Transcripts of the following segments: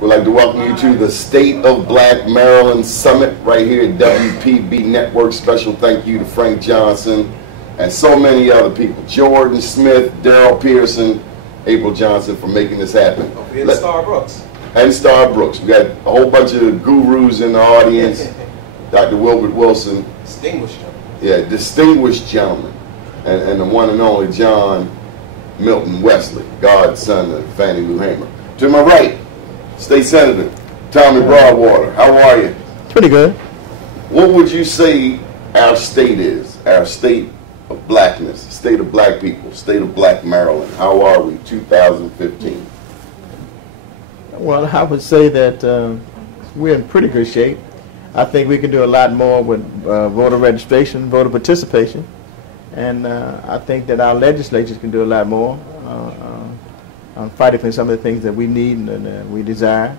We'd like to welcome you to the State of Black Maryland Summit right here at WPB Network. Special thank you to Frank Johnson and so many other people. Jordan Smith, Daryl Pearson, April Johnson for making this happen. And Star Brooks. And Star Brooks. We got a whole bunch of gurus in the audience. Dr. Wilbert Wilson. Distinguished gentleman. Yeah, distinguished gentleman. And the one and only John Milton Wesley, godson of Fannie Lou Hamer. To my right, State Senator Tommy Broadwater. How are you? Pretty good. What would you say our state is? Our state of blackness, state of black people, state of black Maryland. How are we, 2015? Well, I would say that we're in pretty good shape. I think we can do a lot more with voter registration, voter participation, and I think that our legislatures can do a lot more on fighting for some of the things that we need and we desire.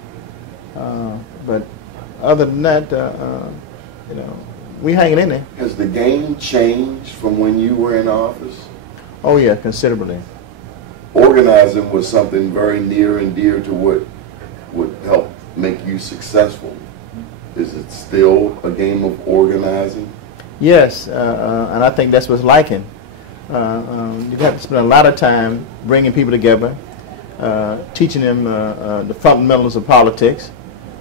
But other than that, you know, we hanging in there. Has the game changed from when you were in office? Oh yeah, considerably. Organizing was something very near and dear to what would help make you successful. Is it still a game of organizing? Yes, and I think that's what's lacking. You have to spend a lot of time bringing people together, teaching them the fundamentals of politics,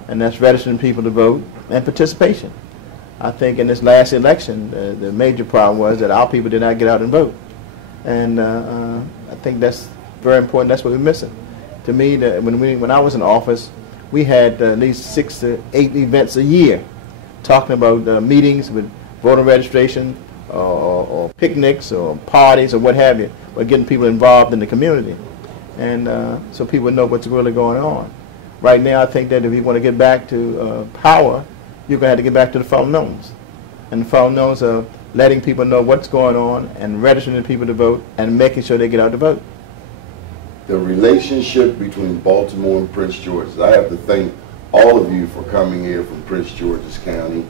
and that's registering people to vote and participation. I think in this last election, the major problem was that our people did not get out and vote, and I think that's very important. That's what we're missing. To me, when I was in office, we had at least 6 to 8 events a year, talking about meetings with voter registration, or picnics, or parties, or what have you, but getting people involved in the community, and so people know what's really going on. Right now, I think that if you want to get back to power, you're going to have to get back to the fundamentals. And the fundamentals are letting people know what's going on and registering people to vote and making sure they get out to vote. The relationship between Baltimore and Prince George's. I have to thank all of you for coming here from Prince George's County.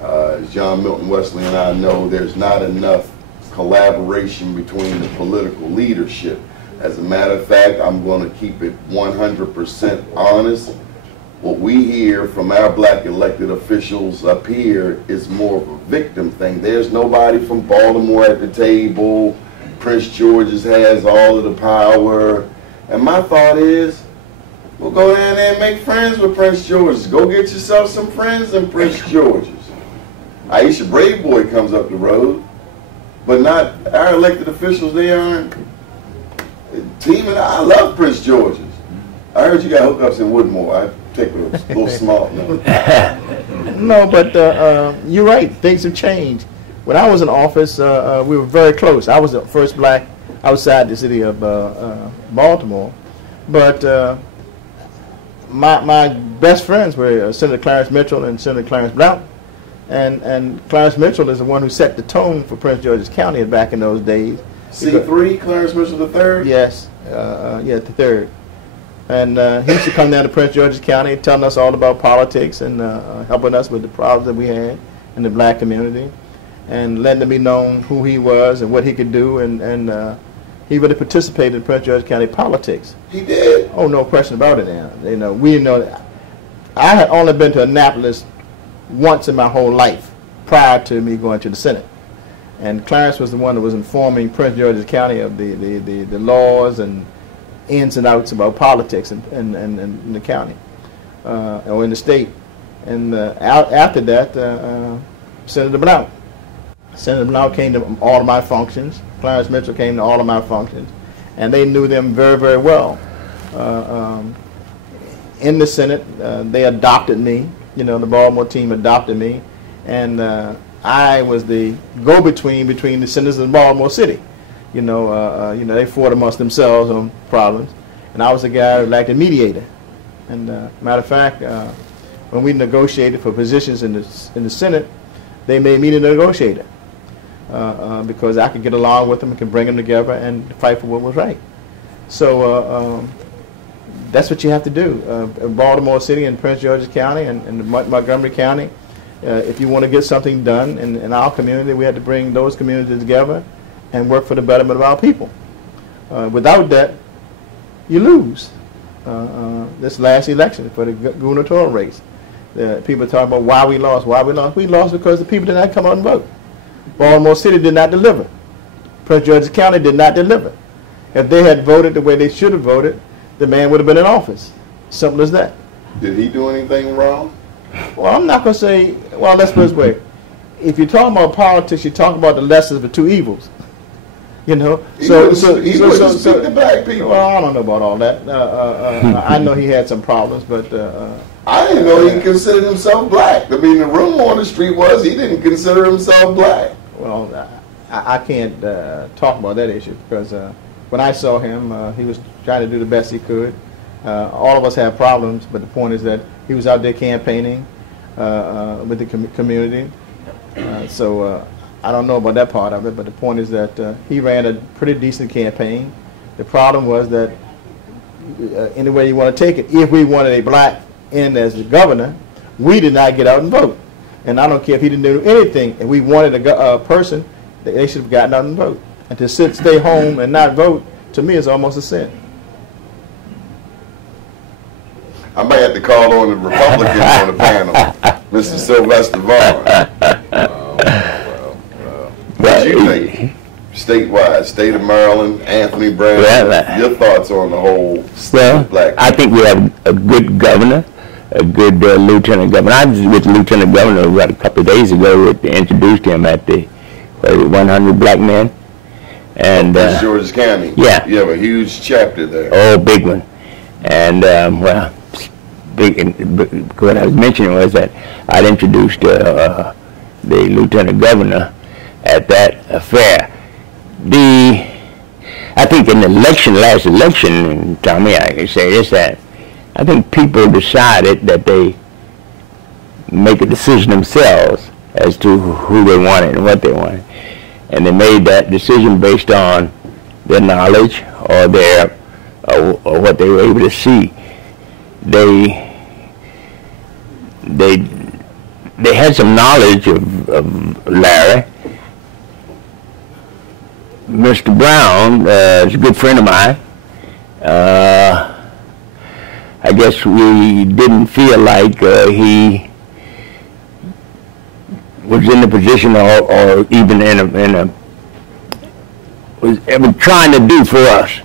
As John Milton Wesley and I know, there's not enough collaboration between the political leadership. As a matter of fact, I'm going to keep it 100% honest. What we hear from our black elected officials up here is more of a victim thing. There's nobody from Baltimore at the table. Prince George's has all of the power. And my thought is, we'll go down there and make friends with Prince George's. Go get yourself some friends in Prince George's. Aisha Brave Boy comes up the road, but not our elected officials. They aren't. Team and I love Prince George's. I heard you got hookups in Woodmore. I take a little small note. No, but you're right. Things have changed. When I was in office, we were very close. I was the first black outside the city of Baltimore. But my best friends were Senator Clarence Mitchell and Senator Clarence Blount. And Clarence Mitchell is the one who set the tone for Prince George's County back in those days. C3, Clarence Mitchell III? Yes, yeah, the third. And he used to come down to Prince George's County telling us all about politics and helping us with the problems that we had in the black community and letting it be known who he was and what he could do. And he really participated in Prince George's County politics. He did? Oh, no question about it now. You know, we know. I had only been to Annapolis once in my whole life prior to me going to the Senate. And Clarence was the one that was informing Prince George's County of the laws and ins and outs about politics in the county or in the state. And after that, Senator Blount. Senator Blount came to all of my functions. Clarence Mitchell came to all of my functions. And they knew them very, very well. In the Senate, they adopted me. You know, the Baltimore team adopted me. And I was the go-between between the senators in Baltimore City. You know, they fought amongst themselves on problems, and I was the guy who liked a mediator. And matter of fact, when we negotiated for positions in the Senate, they made me the negotiator because I could get along with them and could bring them together and fight for what was right. So that's what you have to do. Baltimore City and Prince George's County and Montgomery County. If you want to get something done in our community, we have to bring those communities together and work for the betterment of our people. Without that, you lose. this last election for the gubernatorial race. People talk about why we lost. Why we lost? We lost because the people did not come out and vote. Baltimore City did not deliver. Prince George's County did not deliver. If they had voted the way they should have voted, the man would have been in office. Simple as that. Did he do anything wrong? Well, I'm not going to say, well, let's put it this way. If you're talking about politics, you're talking about the lessons of the two evils. You know? He wouldn't speak to black people. Well, I don't know about all that. I know he had some problems, but... I didn't know he considered himself black. I mean, the rumor on the street was he didn't consider himself black. Well, I can't talk about that issue because when I saw him, he was trying to do the best he could. All of us have problems, but the point is that he was out there campaigning with the community. So I don't know about that part of it, but the point is that he ran a pretty decent campaign. The problem was that any way you want to take it, if we wanted a black in as the governor, we did not get out and vote. And I don't care if he didn't do anything. If we wanted a person, they should have gotten out and vote. And to stay home and not vote, to me, is almost a sin. I might have to call on the Republicans on the panel, Mr. Sylvester Vaughn. What do you think? Statewide, state of Maryland, Anthony Brown, your thoughts on the whole state black? I think we have a good governor, a good lieutenant governor. I was with Lieutenant Governor about a couple of days ago. Introduced him at the 100 Black Men. And Georgia County. Yeah. You have a huge chapter there. Oh, big one. And well, what I was mentioning was that I'd introduced the Lieutenant Governor at that affair. I think in the last election, Tommy, I can say this, that I think people decided that they make a decision themselves as to who they wanted and what they wanted. And they made that decision based on their knowledge or or what they were able to see. They had some knowledge of Larry. Mr. Brown is a good friend of mine. I guess we didn't feel like he was in a position or even was ever trying to do for us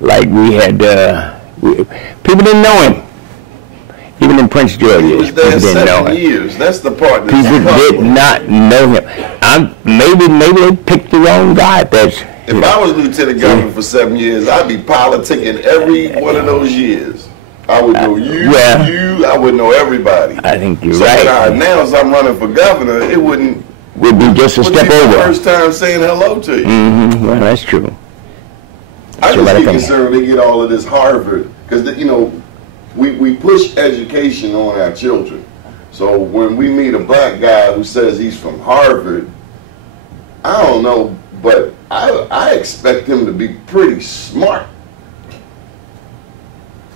like we had. People didn't know him. Even in Prince George, he was there 7 years. That's the part that people did not know him. Maybe they picked the wrong guy. If I was lieutenant governor for 7 years, I'd be politicking every one of those years. I would know you, I would know everybody. I think you're so right. when I announced I'm running for governor, it would be just a step over. The first time saying hello to you. Mm-hmm. Well, that's true. I just get concerned they get all of this Harvard because we push education on our children. So when we meet a black guy who says he's from Harvard, I don't know, but I expect him to be pretty smart.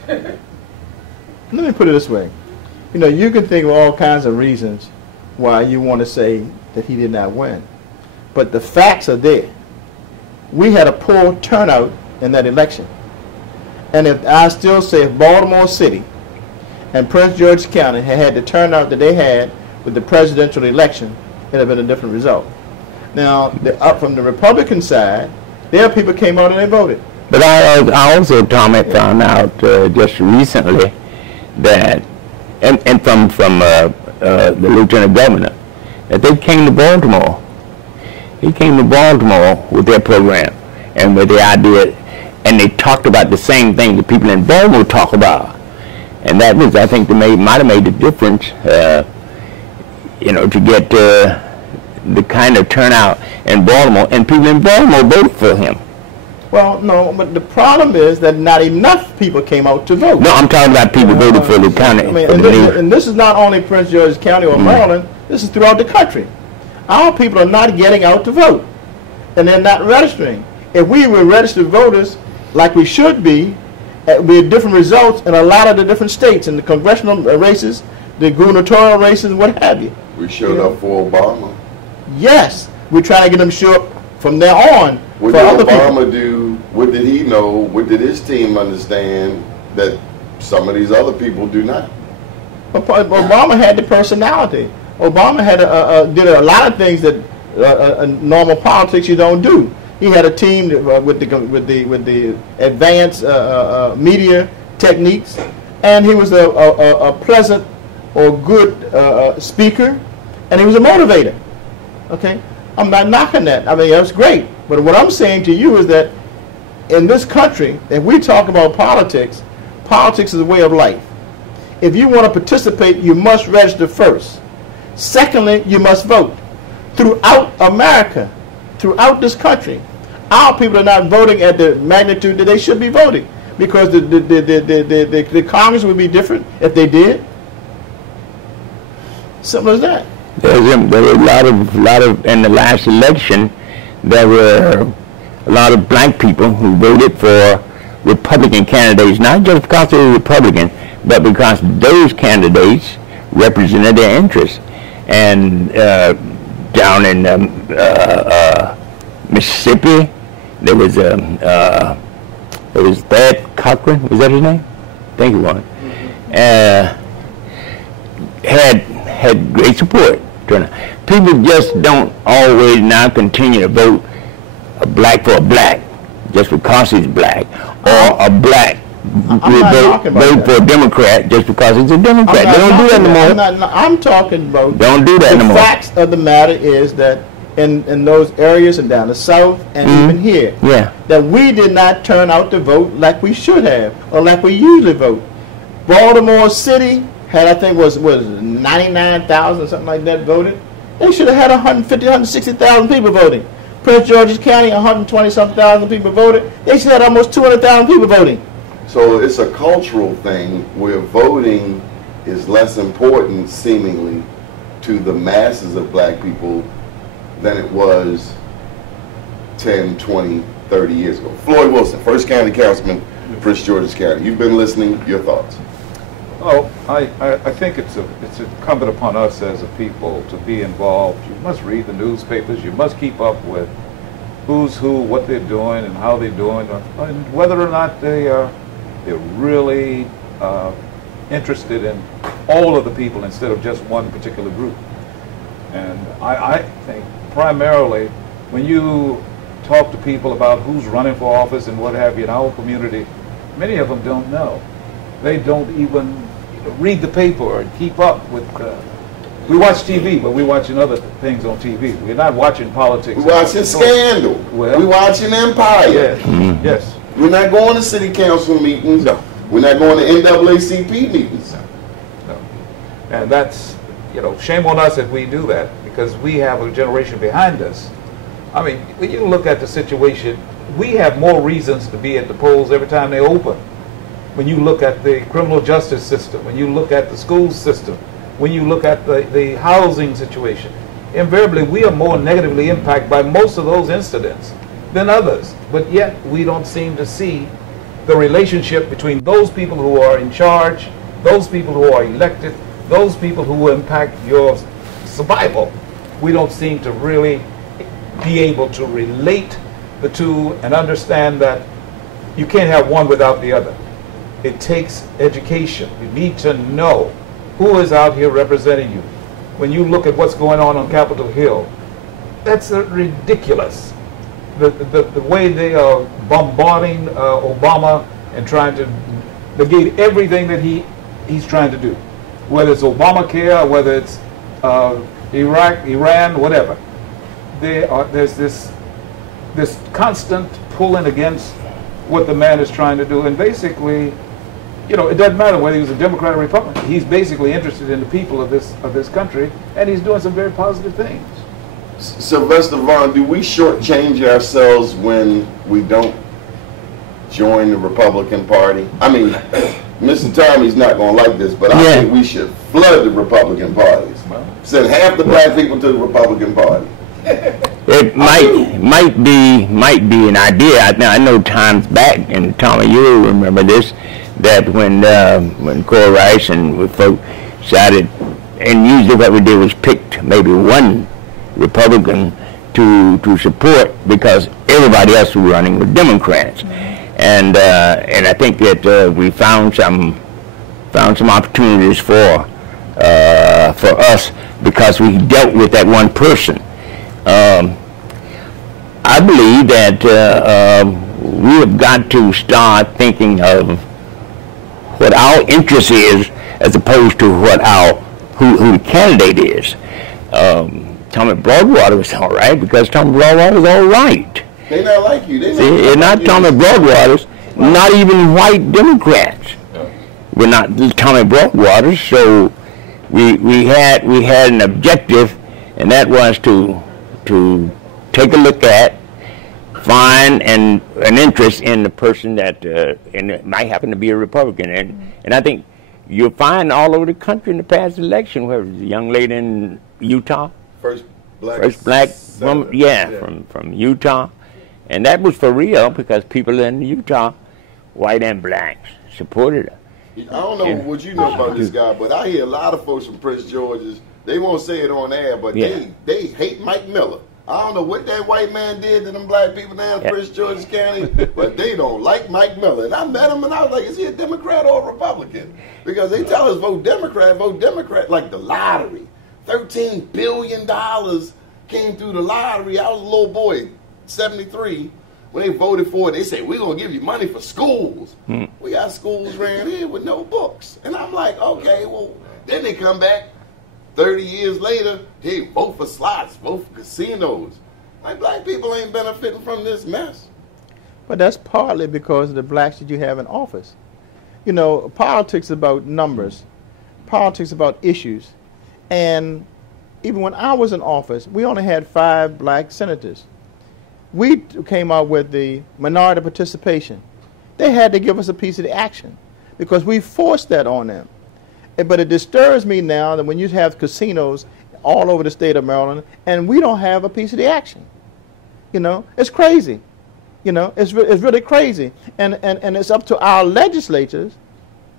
Let me put it this way. You can think of all kinds of reasons why you want to say that he did not win. But the facts are there. We had a poor turnout in that election. And I still say if Baltimore City and Prince George County had the turnout that they had with the presidential election, it would have been a different result. Now, up from the Republican side, there people came out and they voted. But I also, Tommy, found out just recently that, and from the Lieutenant Governor, that they came to Baltimore. He came to Baltimore with their program and with the idea, and they talked about the same thing the people in Baltimore talk about. And that was, I think, might have made the difference, to get the kind of turnout in Baltimore, and people in Baltimore voted for him. Well, no, but the problem is that not enough people came out to vote. No, I'm talking about people voted for the county. And this is not only Prince George's County or Maryland, this is throughout the country. Our people are not getting out to vote, and they're not registering. If we were registered voters like we should be, with different results in a lot of the different states, in the congressional races, the gubernatorial races, what have you. We showed up for Obama. Yes, we're trying to get them to show up from there on. What did Obama do? What did he know? What did his team understand that some of these other people do not. But Obama had the personality. Obama had did a lot of things that normal politics you don't do. He had a team that, with the advanced media techniques, and he was a pleasant or good speaker, and he was a motivator. Okay, I'm not knocking that. I mean, that's great. But what I'm saying to you is that in this country, if we talk about politics, politics is a way of life. If you want to participate, you must register first. Secondly, you must vote. Throughout America, throughout this country, our people are not voting at the magnitude that they should be voting, because the Congress would be different if they did. Simple as that. There were a lot of in the last election, there were a lot of black people who voted for Republican candidates, not just because they were Republican, but because those candidates represented their interests. And down in Mississippi, there was Thad Cochran, was that his name? I think it was. Had great support. People just don't always now continue to vote a black for a black just because he's black, or a black vote for a Democrat just because he's a Democrat. They don't do that anymore. I'm talking about don't do that anymore. The facts of the matter is that in those areas and down the south and even here, that we did not turn out to vote like we should have or like we usually vote. Baltimore City had, I think, was 99,000, something like that, voted. They should have had 150, 160,000 people voting. Prince George's County, 120-something thousand people voted. They should have had almost 200,000 people voting. So it's a cultural thing where voting is less important, seemingly, to the masses of black people than it was 10, 20, 30 years ago. Floyd Wilson, first county councilman, Prince George's County. You've been listening. Your thoughts? Oh, I think it's incumbent upon us as a people to be involved. You must read the newspapers. You must keep up with who's who, what they're doing, and how they're doing, and whether or not they're really interested in all of the people instead of just one particular group. And I think primarily when you talk to people about who's running for office and what have you in our community, many of them don't know. They don't even read the paper and keep up with. We watch TV, but we're watching other things on TV. We're not watching politics. We're watching Scandal. Well, we're watching Empire. Yes. Yes. We're not going to city council meetings. No. We're not going to NAACP meetings. No. And that's, shame on us if we do that, because we have a generation behind us. I mean, when you look at the situation, we have more reasons to be at the polls every time they open. When you look at the criminal justice system, when you look at the school system, when you look at the housing situation, invariably we are more negatively impacted by most of those incidents than others. But yet we don't seem to see the relationship between those people who are in charge, those people who are elected, those people who will impact your survival. We don't seem to really be able to relate the two and understand that you can't have one without the other. It takes education. You need to know who is out here representing you. When you look at what's going on Capitol Hill, that's ridiculous. The way they are bombarding Obama and trying to negate everything that he's trying to do, whether it's Obamacare, whether it's Iraq, Iran, whatever. There's this constant pulling against what the man is trying to do, and basically, it doesn't matter whether he's a Democrat or Republican. He's basically interested in the people of this country, and he's doing some very positive things. Sylvester Vaughn, do we shortchange ourselves when we don't join the Republican Party? I mean, Mr. Tommy's not going to like this, but I think we should flood the Republican parties. Send half the black people to the Republican Party. It might be an idea. I know times back, and Tommy, you remember this, that when Cora Rice and folks decided, and usually what we did was picked maybe one Republican to support because everybody else was running with Democrats, and I think that we found some found some opportunities for us because we dealt with that one person. I believe that we have got to start thinking of what our interest is as opposed to what who the candidate is. Tommy Broadwater was all right because Tommy Broadwater was all right. They not like you. See, not Tommy Broadwater's, not even white Democrats were not Tommy Broadwater. So we had an objective, and that was to take a look at, find an interest in the person that and it might happen to be a Republican, and I think you'll find all over the country in the past election where the young lady in Utah, first black woman, from Utah, and that was for real because people in Utah, white and blacks, supported her. I don't know what you know about this guy, but I hear a lot of folks from Prince George's. They won't say it on air, but they hate Mike Miller. I don't know what that white man did to them black people down in Prince George's County, but they don't like Mike Miller. And I met him, and I was like, is he a Democrat or a Republican? Because they tell us vote Democrat, like the lottery. $13 billion came through the lottery. I was a little boy, 73. When they voted for it, they said, we're going to give you money for schools. We got schools around here with no books. And I'm like, okay, well, then they come back 30 years later, hey, vote for slots, vote for casinos. Like, black people ain't benefiting from this mess. But that's partly because of the blacks that you have in office. You know, politics about numbers, politics about issues. And even when I was in office, we only had 5 black senators. We came out with the minority participation. They had to give us a piece of the action because we forced that on them. But it disturbs me now that when you have casinos all over the state of Maryland and we don't have a piece of the action. You know, it's crazy. You know, it's really crazy. And it's up to our legislatures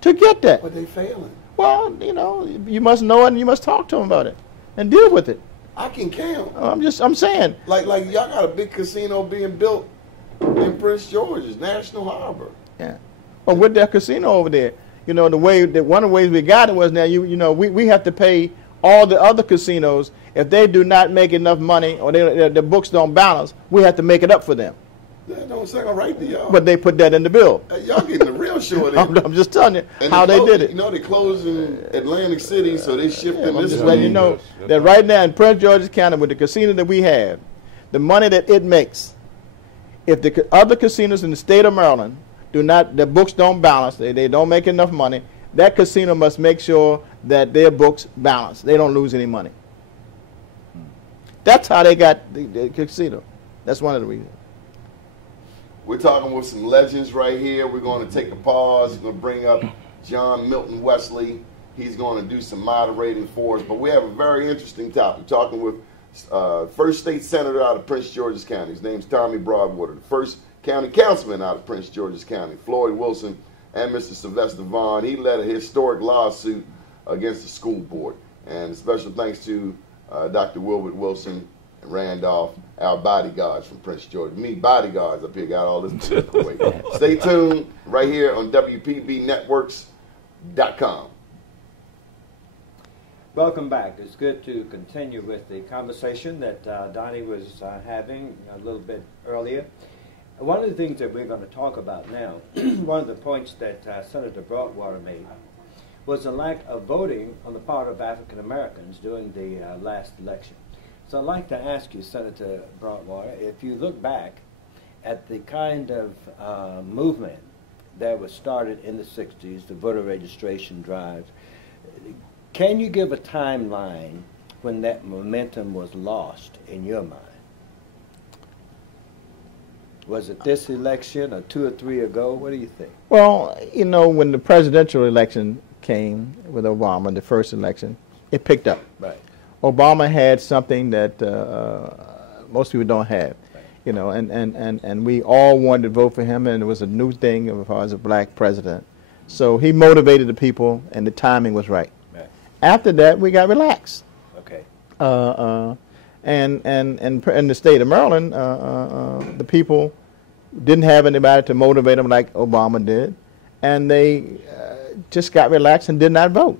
to get that. But they failing. Well, you know, you must know it and you must talk to them about it and deal with it. I can count. I'm saying. Like y'all got a big casino being built in Prince George's, National Harbor. Yeah. Well, with that casino over there, you know, one of the ways we got it was now, you know, we have to pay all the other casinos. If they do not make enough money or their books don't balance, we have to make it up for them. That don't sound right to y'all. But they put that in the bill. Y'all getting the real short. I'm just telling you and how they did it. You know, they closed in Atlantic City, so they shifting this just way. letting you know that right now in Prince George's County, with the casino that we have, the money that it makes, if the other casinos in the state of Maryland their books don't balance, they don't make enough money, that casino must make sure that their books balance. They don't lose any money. That's how they got the casino. That's one of the reasons. We're talking with some legends right here. We're going to take a pause. We're going to bring up John Milton Wesley. He's going to do some moderating for us. But we have a very interesting topic. Talking with first state senator out of Prince George's County. His name's Tommy Broadwater. The first county councilman out of Prince George's County, Floyd Wilson, and Mr. Sylvester Vaughn. He led a historic lawsuit against the school board. And special thanks to Dr. Wilbert Wilson, Randolph, our bodyguards from Prince George. Me, bodyguards up here, got all this political weight. Stay tuned right here on WPBNetworks.com. Welcome back. It's good to continue with the conversation that Donnie was having a little bit earlier. One of the things that we're going to talk about now, one of the points that Senator Broadwater made, was the lack of voting on the part of African Americans during the last election. So I'd like to ask you, Senator Broadwater, if you look back at the kind of movement that was started in the 60s, the voter registration drive, can you give a timeline when that momentum was lost in your mind? Was it this election or 2 or 3 ago? What do you think? Well, you know, when the presidential election came with Obama, the first election, it picked up. Right. Obama had something that most people don't have, you know, and we all wanted to vote for him, and it was a new thing as far as a black president. So he motivated the people, and the timing was right. Right. After that, we got relaxed. Okay. And in the state of Maryland, the people didn't have anybody to motivate them like Obama did, and they just got relaxed and did not vote.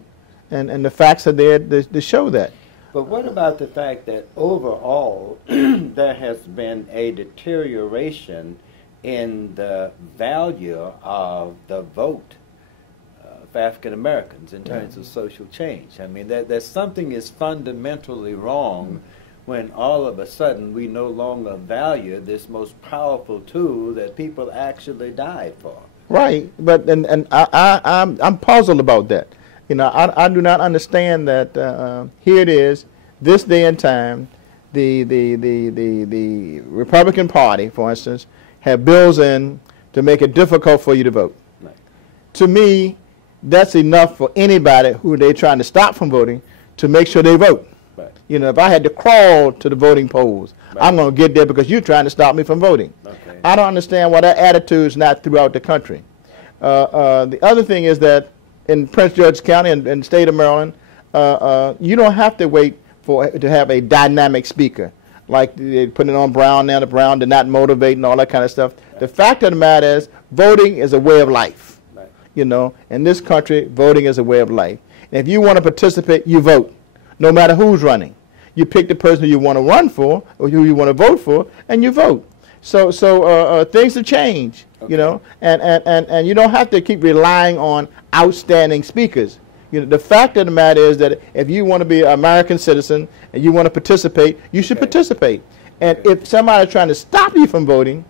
And the facts are there to show that. But what about the fact that overall there has been a deterioration in the value of the vote for African Americans in terms of social change? I mean, there's something is fundamentally wrong when all of a sudden we no longer value this most powerful tool that people actually died for. Right, but and I'm puzzled about that. You know, I do not understand that. Here it is, this day and time, the Republican Party, for instance, have bills in to make it difficult for you to vote. Right. To me, that's enough for anybody who they're trying to stop from voting to make sure they vote. Right. You know, if I had to crawl to the voting polls, Right. I'm going to get there because you're trying to stop me from voting. Okay. I don't understand why that attitude is not throughout the country. The other thing is that in Prince George's County and the state of Maryland, you don't have to wait to have a dynamic speaker. Like they put it on Brown now, the Brown did not motivate and all that kind of stuff. Right. The fact of the matter is, voting is a way of life. Right. You know, in this country, voting is a way of life. And if you want to participate, you vote, no matter who's running. You pick the person who you want to run for or who you want to vote for, and you vote. So things have changed, Okay. you know, and you don't have to keep relying on outstanding speakers. You know, the fact of the matter is that if you want to be an American citizen and you want to participate, you should Okay. participate. And Okay. if somebody's trying to stop you from voting,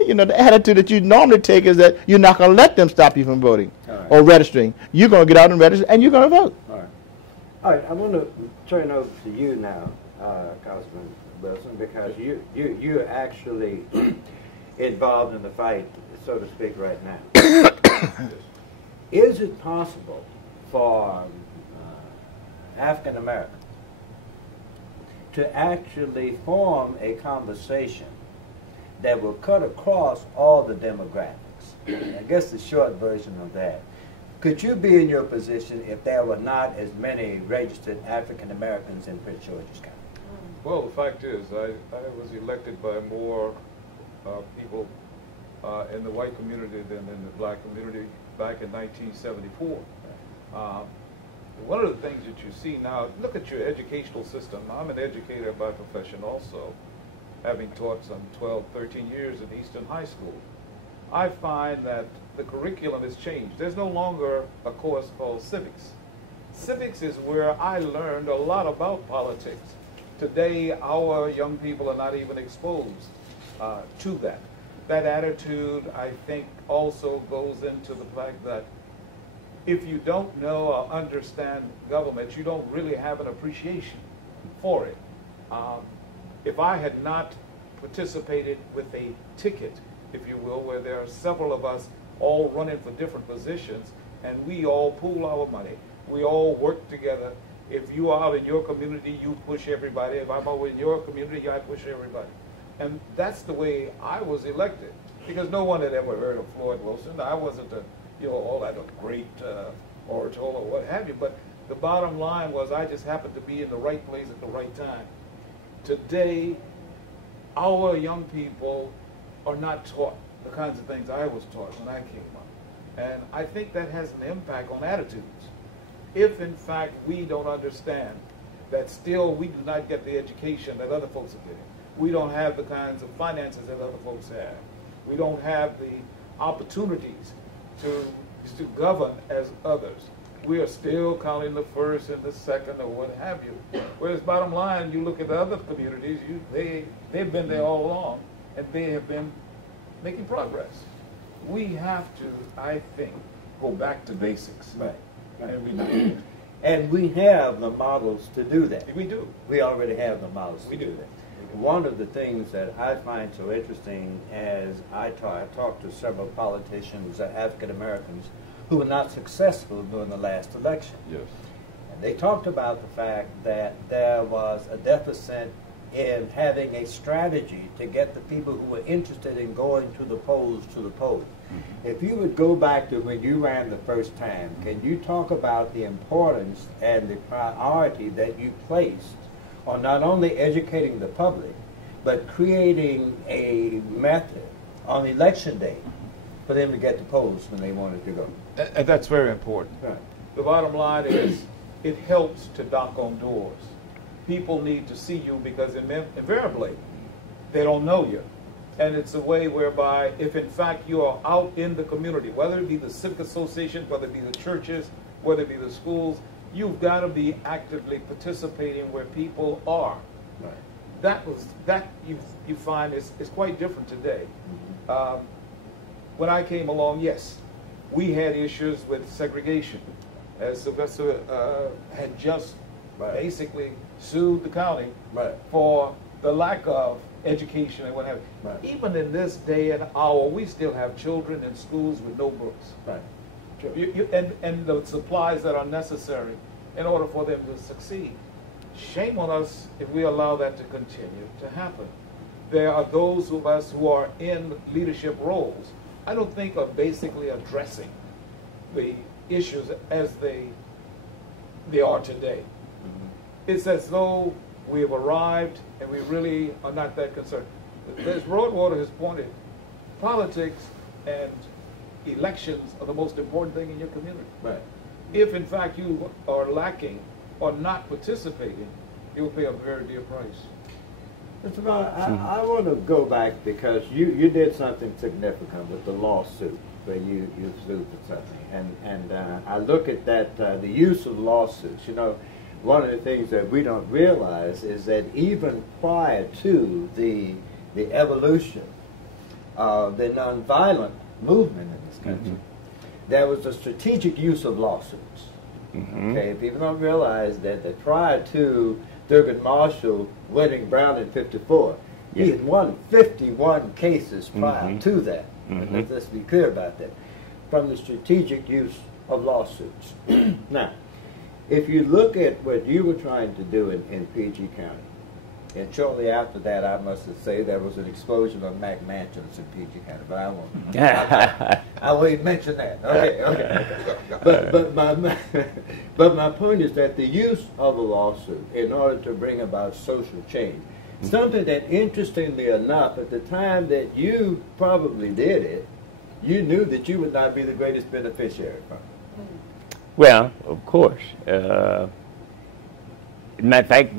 you know, the attitude that you normally take is that you're not going to let them stop you from voting All right. or registering. You're going to get out and register, and you're going to vote. All right. All right, I want to turn over to you now, Councilman Wilson, because you're actually involved in the fight, so to speak, right now. Is it possible for African Americans to actually form a conversation that will cut across all the demographics? I guess the short version of that. Could you be in your position if there were not as many registered African Americans in Prince George's County? Well, the fact is, I was elected by more people in the white community than in the black community back in 1974. One of the things that you see now, look at your educational system. I'm an educator by profession also, having taught some 12, 13 years in Eastern High School. I find that the curriculum has changed. There's no longer a course called civics. Civics is where I learned a lot about politics. Today, our young people are not even exposed to that. That attitude, I think, also goes into the fact that if you don't know or understand government, you don't really have an appreciation for it. If I had not participated with a ticket, if you will, where there are several of us all running for different positions, and we all pool our money, we all work together. If you are out in your community, you push everybody. If I'm over in your community, I push everybody. And that's the way I was elected, because no one had ever heard of Floyd Wilson. I wasn't all that great orator or what have you, but the bottom line was I just happened to be in the right place at the right time. Today, our young people are not taught the kinds of things I was taught when I came up. And I think that has an impact on attitudes. If, in fact, we don't understand that still we do not get the education that other folks are getting, we don't have the kinds of finances that other folks have, we don't have the opportunities to govern as others, we are still counting the first and the second or what have you. Whereas bottom line, you look at the other communities, they've been there all along, and they have been making progress. We have to, I think, go back to basics. Right. And we do. And we have the models to do that. We do. We already have the models to We do do. that. One of the things that I find so interesting as I talked to several politicians, African Americans, who were not successful during the last election. Yes. And they talked about the fact that there was a deficit in having a strategy to get the people who were interested in going to the polls to the polls. Mm-hmm. If you would go back to when you ran the first time, can you talk about the importance and the priority that you placed on not only educating the public, but creating a method on election day for them to get to polls when they wanted to go? And that's very important. Right. The bottom line is it helps to knock on doors. People need to see you because invariably they don't know you. And it's a way whereby if in fact you are out in the community, whether it be the civic association, whether it be the churches, whether it be the schools, you've got to be actively participating where people are. Right. That you find is quite different today. When I came along, yes, we had issues with segregation. As Sylvester had just basically sued the county for the lack of education and what have you. Right. Even in this day and hour, we still have children in schools with no books. Right. Sure. And the supplies that are necessary in order for them to succeed. Shame on us if we allow that to continue to happen. There are those of us who are in leadership roles, I don't think are basically addressing the issues as they are today. It's as though we have arrived and we really are not that concerned. As Broadwater has pointed, politics and elections are the most important thing in your community. Right. If in fact you are lacking or not participating, you will pay a very dear price. Mr. Brown, I want to go back because you did something significant with the lawsuit where you sued for something. And I look at that, the use of lawsuits. You know, one of the things that we don't realize is that even prior to the evolution of the nonviolent movement in this country, there was a strategic use of lawsuits. Okay, people don't realize that prior to Thurgood Marshall winning Brown in '54, he had won 51 cases prior to that. And let's be clear about that. From the strategic use of lawsuits. Now, if you look at what you were trying to do in PG County, and shortly after that, I must say there was an explosion of Mac mansions in PG County, but I won't. I won't even mention that. Okay. But my point is that the use of a lawsuit in order to bring about social change, something that interestingly enough, at the time that you probably did it, you knew that you would not be the greatest beneficiary from it. Well, of course. Matter of fact,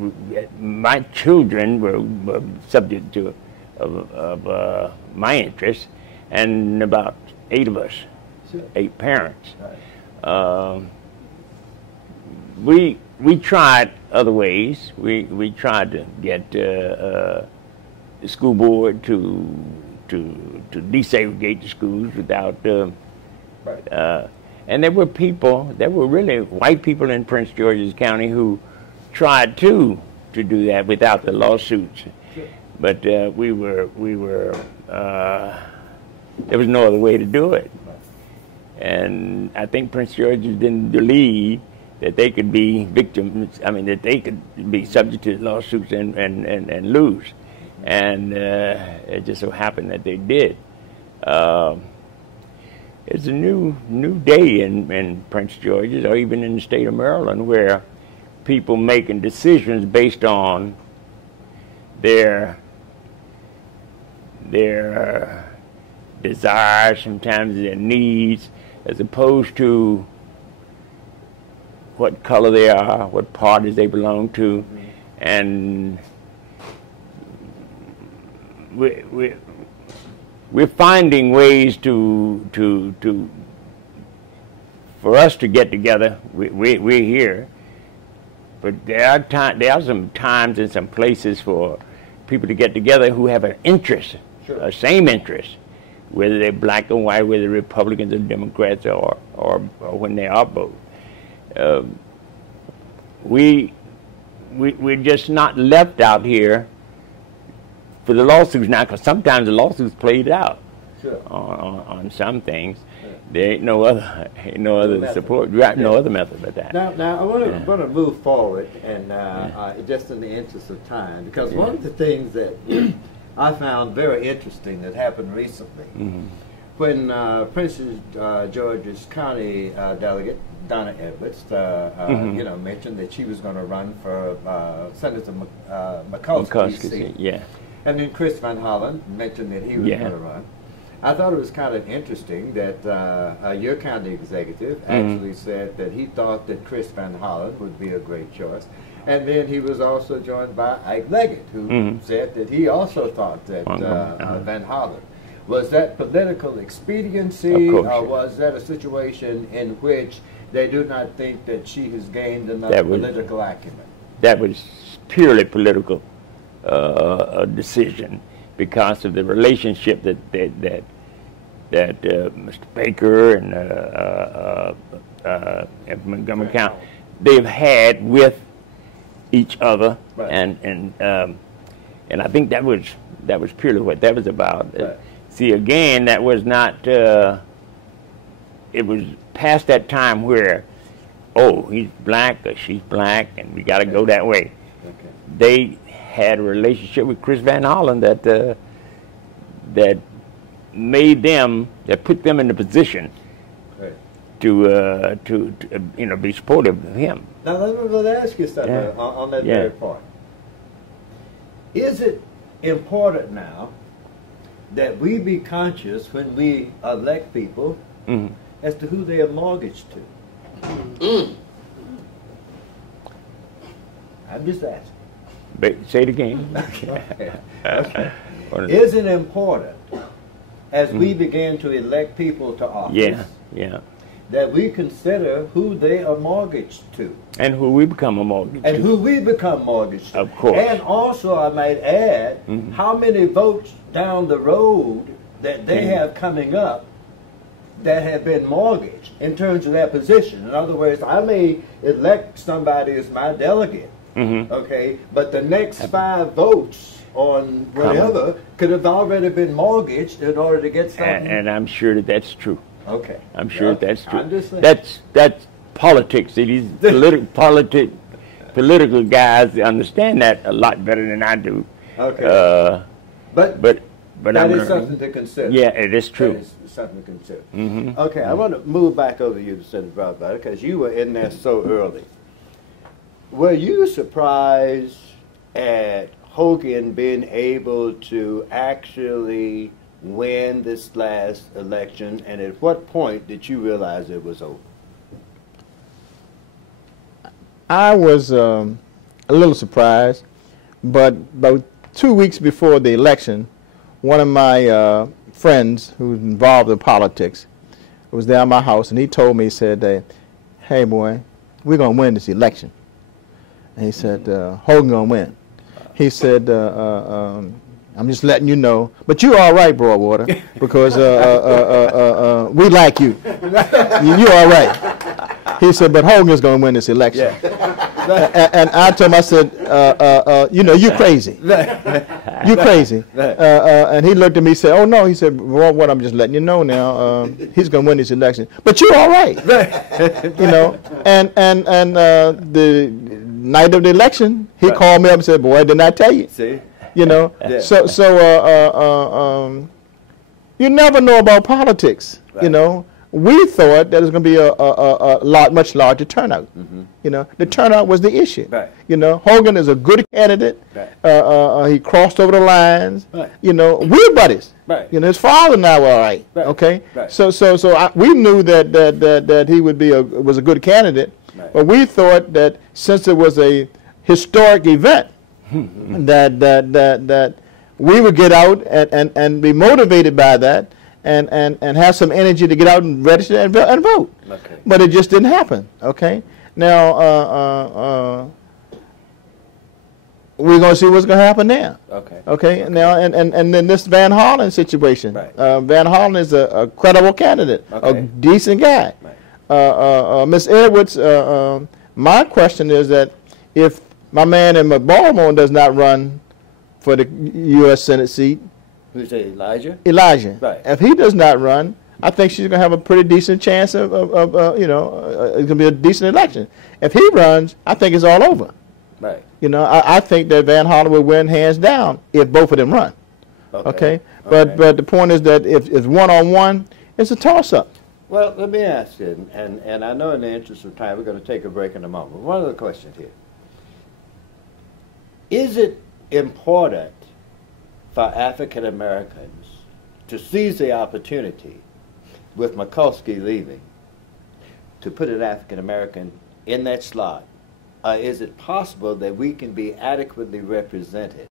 my children were subject to of my interest, and about 8 of us, 8 parents. We tried other ways. We tried to get the school board to desegregate the schools without. And there were people, there were really white people in Prince George's County who tried to do that without the lawsuits, but we were there was no other way to do it, and I think Prince George's didn't believe that they could be victims. I mean, that they could be subject to lawsuits and lose, and it just so happened that they did. It's a new day in Prince George's, or even in the state of Maryland, where people making decisions based on their desires, sometimes their needs, as opposed to what color they are, what parties they belong to, and we're finding ways for us to get together. We're here. But there are some times and some places for people to get together who have an interest, a same interest, whether they're black or white, whether they're Republicans or Democrats, or when they are both. We're just not left out here for the lawsuits now, because sometimes the lawsuits played out on some things. There ain't no other support, no other method but that. Now I want to move forward, and just in the interest of time, because one of the things that I found very interesting that happened recently, when Prince George's County delegate Donna Edwards, mentioned that she was going to run for Senator McCuskey, yeah, and then Chris Van Hollen mentioned that he was going to run. I thought it was kind of interesting that your county executive actually said that he thought that Chris Van Hollen would be a great choice. And then he was also joined by Ike Leggett, who said that he also thought that Van Hollen. Was that political expediency, or was that a situation in which they do not think that she has gained enough political acumen? That was purely political decision because of the relationship that Mr. Baker and Montgomery County they've had with each other, and I think that was purely what that was about. Right. See, again, that was not. It was past that time where, oh, he's black or she's black, and we got to go that way. Okay. They had a relationship with Chris Van Hollen that made them, that put them in the position to be supportive of him. Now let me ask you something on that very point. Is it important now that we be conscious when we elect people as to who they are mortgaged to? I'm just asking. Say it again. Okay. Is it important as we begin to elect people to office that we consider who they are mortgaged to? And who we become a mortgage to. And who we become mortgaged to. Of course. And also, I might add, how many votes down the road that they have coming up that have been mortgaged in terms of their position. In other words, I may elect somebody as my delegate, okay, but the next 5 votes on whatever could have already been mortgaged in order to get something. And I'm sure that that's true. Okay. I'm sure that's true. I'm just saying. That's politics. These political guys understand that a lot better than I do. Okay. But that is something to consider. Yeah, it is true. That is something to consider. Okay, I want to move back over to you, Senator Broadbottom, because you were in there so early. Were you surprised at Hogan being able to actually win this last election, and at what point did you realize it was over? I was a little surprised, but about 2 weeks before the election, one of my friends who's involved in politics was there at my house, and he told me, he said, hey boy, we're going to win this election. And he said, Hogan going to win. He said, I'm just letting you know, but you're all right, Broadwater, because we like you. You're all right. He said, but Hogan's going to win this election. And I told him, I said, you're crazy. You're crazy. And he looked at me and said, oh, no. He said, Broadwater, I'm just letting you know now. He's going to win this election. But you're all right. And the night of the election, he called me up and said, boy, didn't I tell you? See? You never know about politics. Right. We thought that it was going to be a much larger turnout. The turnout was the issue. Right. Hogan is a good candidate. Right. He crossed over the lines. Right. We're buddies. Right. His father and I were all right. Right. Okay. Right. So we knew that he was a good candidate, but we thought that since it was a historic event, that we would get out and be motivated by that and have some energy to get out and register and vote. Okay. But it just didn't happen. Okay. Now we're going to see what's going to happen now. Okay. Okay. Now and then this Van Hollen situation. Right. Van Hollen is a credible candidate, a decent guy. Right. Ms. Edwards, my question is that if my man in Baltimore does not run for the U.S. Senate seat. Who's that, Elijah? Elijah. Right. If he does not run, I think she's going to have a pretty decent chance of it's going to be a decent election. If he runs, I think it's all over. Right. I think that Van Hollen will win hands down if both of them run. Okay. But the point is that if it's one-on-one, it's a toss-up. Well, let me ask you, and I know in the interest of time we're going to take a break in a moment. One other question here. Is it important for African Americans to seize the opportunity with Mikulski leaving to put an African American in that slot? Is it possible that we can be adequately represented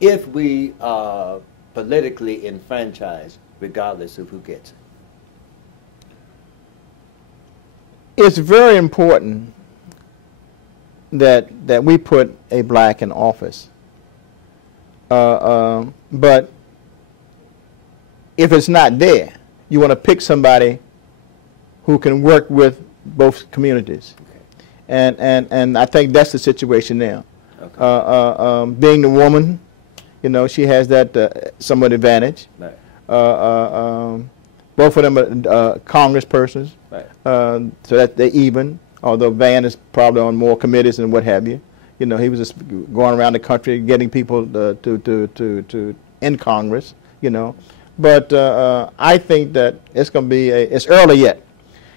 if we are politically enfranchised, regardless of who gets it? It's very important that we put a black in office. But if it's not there, you want to pick somebody who can work with both communities. Okay. And I think that's the situation now. Okay. Being the woman, you know, she has that somewhat advantage. Right. Both of them are congresspersons, right. So that they're even, although Van is probably on more committees and what have you. You know, he was just going around the country getting people to in Congress, you know. But I think that it's going to be, it's early yet.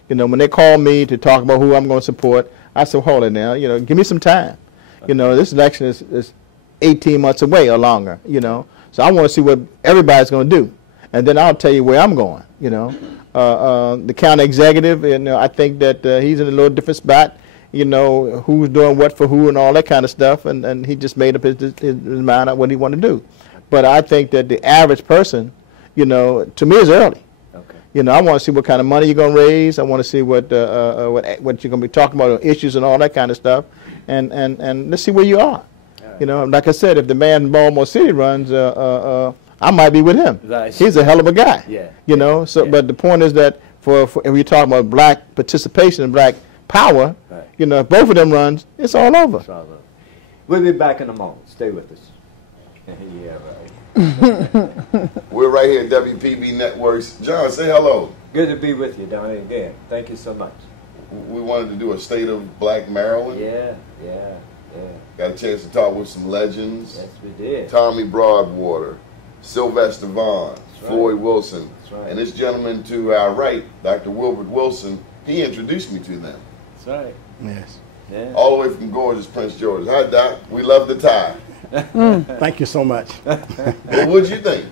You know, when they call me to talk about who I'm going to support, I said, hold it now, you know, give me some time. You know, this election is 18 months away or longer, you know. So I want to see what everybody's going to do. And then I'll tell you where I'm going, you know. The county executive, you know, I think that he's in a little different spot, you know, who's doing what for who and all that kind of stuff. And he just made up his mind on what he wanted to do. But I think that the average person, you know, to me is early. Okay. You know, I want to see what kind of money you're going to raise. I want to see what you're going to be talking about, issues and all that kind of stuff. And let's see where you are. Right. You know, like I said, if the man in Baltimore City runs, I might be with him. Right. He's a hell of a guy. Yeah. You know, so but the point is that for if we're talking about black participation and black power, right. You know, if both of them runs, it's all over. It's all over. We'll be back in a moment. Stay with us. Yeah, right. We're right here at WPB Networks. John, say hello. Good to be with you, Donnie, again. Thank you so much. We wanted to do a State of Black Maryland. Yeah. Got a chance to talk with some legends. Yes, we did. Tommy Broadwater, Sylvester Vaughn, right. Floyd Wilson. That's right. And this gentleman to our right, Dr. Wilbert Wilson, he introduced me to them. That's right. Yes. Yeah. All the way from gorgeous Prince George. Hi, Doc. We love the tie. Thank you so much. Well, what'd you think?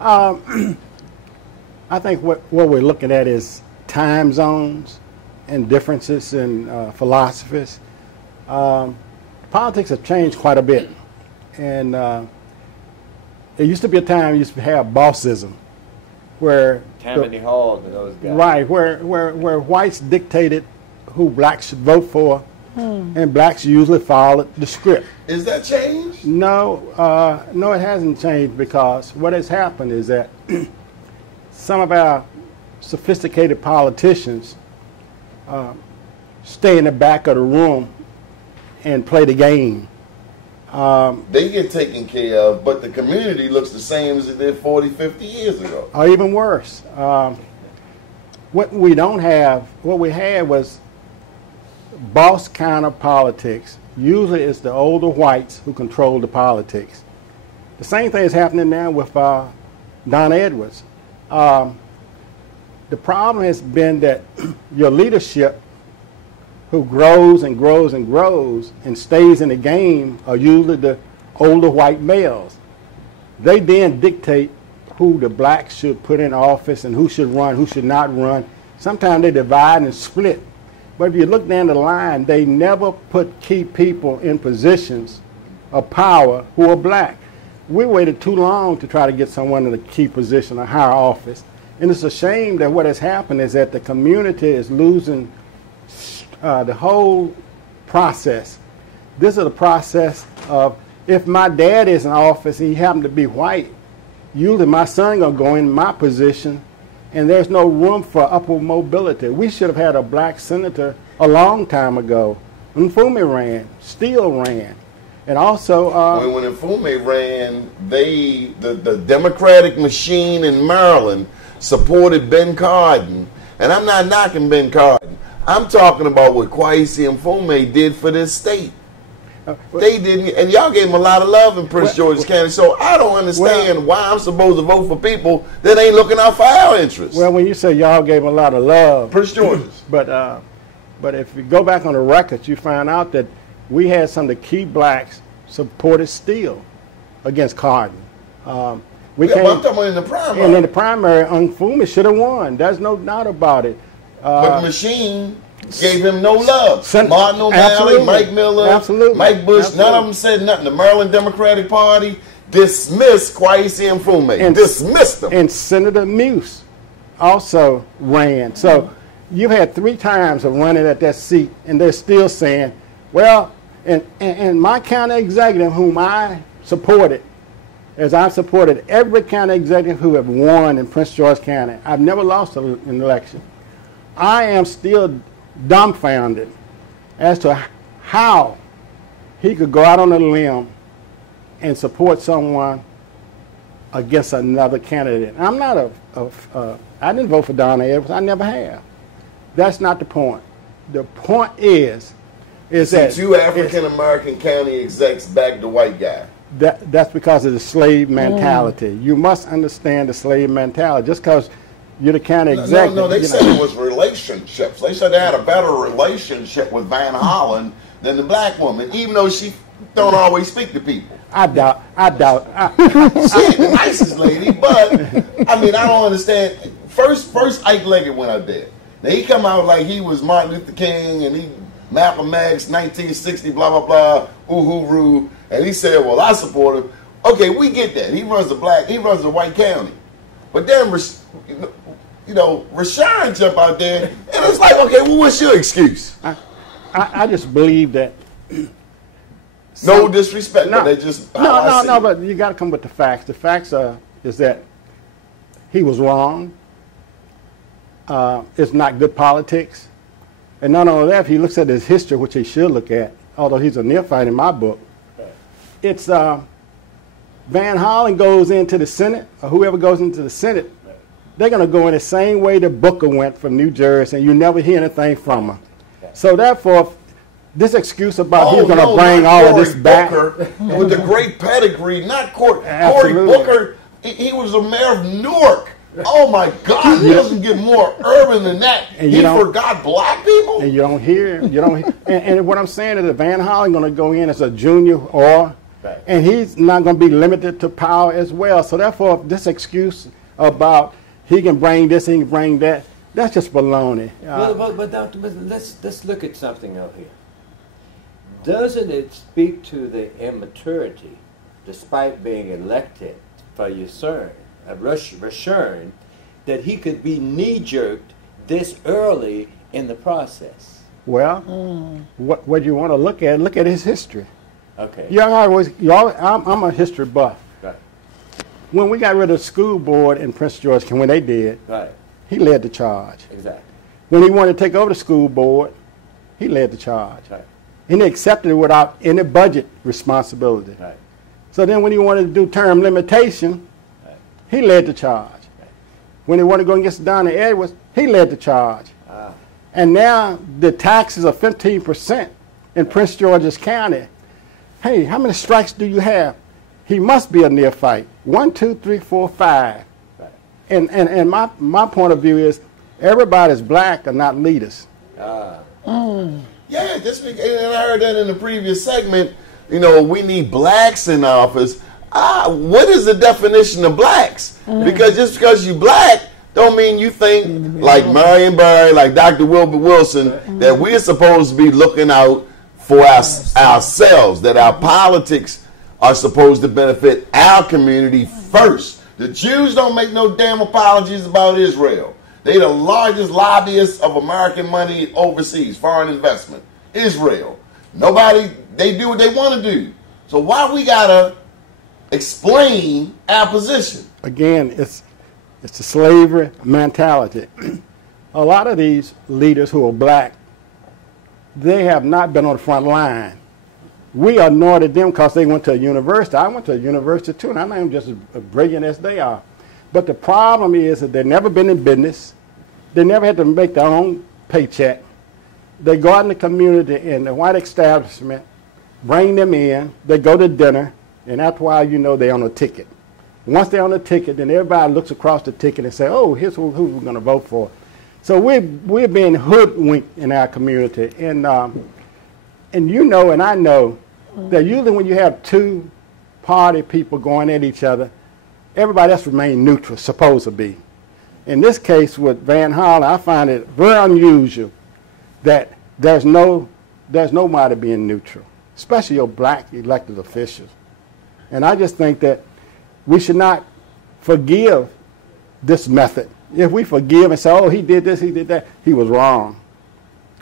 I think what we're looking at is time zones and differences in philosophies. Politics have changed quite a bit. And there used to be a time you used to have bossism, where Tammany Hall and those guys. Right, where whites dictated who blacks should vote for, and blacks usually followed the script. Is that changed? No, no, it hasn't changed, because what has happened is that some of our sophisticated politicians stay in the back of the room and play the game. They get taken care of, but the community looks the same as it did 40, 50 years ago. Or even worse. What we had was boss kind of politics. Usually it's the older whites who control the politics. The same thing is happening now with Don Edwards. The problem has been that your leadership, who grows and grows and grows and stays in the game, are usually the older white males. They then dictate who the blacks should put in office and who should run, who should not run. Sometimes they divide and split. But if you look down the line, they never put key people in positions of power who are black. We waited too long to try to get someone in a key position, a higher office. And it's a shame that what has happened is that the community is losing the whole process. This is a process of, if my dad is in office and he happened to be white, usually my son gonna go in my position, and there's no room for upward mobility. We should have had a black senator a long time ago. Mfume ran, Steele ran, and also when Mfume ran, the Democratic machine in Maryland supported Ben Cardin, and I'm not knocking Ben Cardin. I'm talking about what Kwesi Mfume did for this state. They didn't, and y'all gave him a lot of love in Prince George's County, so I don't understand why I'm supposed to vote for people that ain't looking out for our interests. Well, when you say y'all gave him a lot of love, Prince George's. But if you go back on the records, you find out that we had some of the key blacks supported Steele against Cardin. We Yeah, came, but I'm talking about in the primary. and in the primary, Unfumi should have won. There's no doubt about it. But the machine gave him no love. Martin O'Malley, absolutely. Mike Miller, Absolutely. Mike Bush, Absolutely. none of them said nothing. The Maryland Democratic Party dismissed Kwesi Mfume. And- Dismissed them. And Senator Muse also ran. So you've had 3 times of running at that seat, and they're still saying, well, and my county executive, whom I supported, as I've supported every county executive who have won in Prince George County. I've never lost an election. I am still dumbfounded as to how he could go out on a limb and support someone against another candidate. I'm not I didn't vote for Donna Edwards. I never have. That's not the point. The point is that 2 African American county execs backed the white guy. that's because of the slave mentality. You must understand the slave mentality. Just because you're the county executive. No, they said it was relationships. They said they had a better relationship with Van Hollen than the black woman, even though she don't always speak to people. I doubt. She ain't the nicest lady, but I mean, I don't understand. First Ike Leggett went out there. Now he come out like he was Martin Luther King and he Malcolm X, 1960, blah blah blah, ooh-hoo-roo, and he said, "Well, I support him." Okay, we get that. He runs the white county, but then Rashawn jump out there, and it's like, okay, well, what's your excuse? I just believe that. No disrespect, but they just No, but you got to come with the facts. The facts is that he was wrong. It's not good politics. And not only that, if he looks at his history, which he should look at, although he's a neophyte in my book, it's Van Hollen goes into the Senate, or whoever goes into the Senate, they're going to go in the same way that Booker went from New Jersey, and you never hear anything from him. So therefore, this excuse about he's going to bring all of this back. With the great pedigree, not Cory. Absolutely. Cory Booker, he was the mayor of Newark. Oh my God, he doesn't get more urban than that. And he forgot black people? And you don't hear, and what I'm saying is that Van Hollen going to go in as a junior and he's not going to be limited to power as well. So therefore, this excuse about he can bring this, he can bring that, that's just baloney. But let's look at something out here. Doesn't it speak to the immaturity, despite being elected for Rashawn, that he could be knee-jerked this early in the process? Well, what you want to look at his history. Okay. I'm a history buff. Right. When we got rid of the school board in Prince George, when they did, Right. he led the charge. Exactly. When he wanted to take over the school board, he led the charge. Right. And he accepted it without any budget responsibility. Right. So then when he wanted to do term limitation, Right. he led the charge. Right. When he wanted to go against Donna Edwards, he led the charge. And now the taxes are 15% in Prince George's County. Hey, how many strikes do you have? He must be a neophyte. 1, 2, 3, 4, 5. Right. And my point of view is everybody's black are not leaders. Yeah, and I heard that in the previous segment. We need blacks in office. What is the definition of blacks? Because just because you black don't mean you think like Marion Barry, like Dr. Wilbur Wilson, that we're supposed to be looking out for ourselves, that our politics are supposed to benefit our community first. The Jews don't make no damn apologies about Israel. They're the largest lobbyists of American money overseas, foreign investment. Israel. They do what they want to do. So why we gotta explain our position? Again, it's the slavery mentality. A lot of these leaders who are black, they have not been on the front line. We anointed them because they went to a university. I went to a university too, and I know them just as brilliant as they are. But the problem is that they've never been in business. They never had to make their own paycheck. They go out in the community in the white establishment, bring them in, they go to dinner, and after a while they're on a ticket. Once they're on the ticket, then everybody looks across the ticket and say, oh, here's who we're going to vote for. So we're being hoodwinked in our community. And and I know that usually when you have two party people going at each other, everybody else remain neutral, supposed to be. In this case with Van Hollen, I find it very unusual that there's nobody being neutral, especially your black elected officials. And I just think that we should not forgive this method. If we forgive and say, oh, he did this, he did that, he was wrong.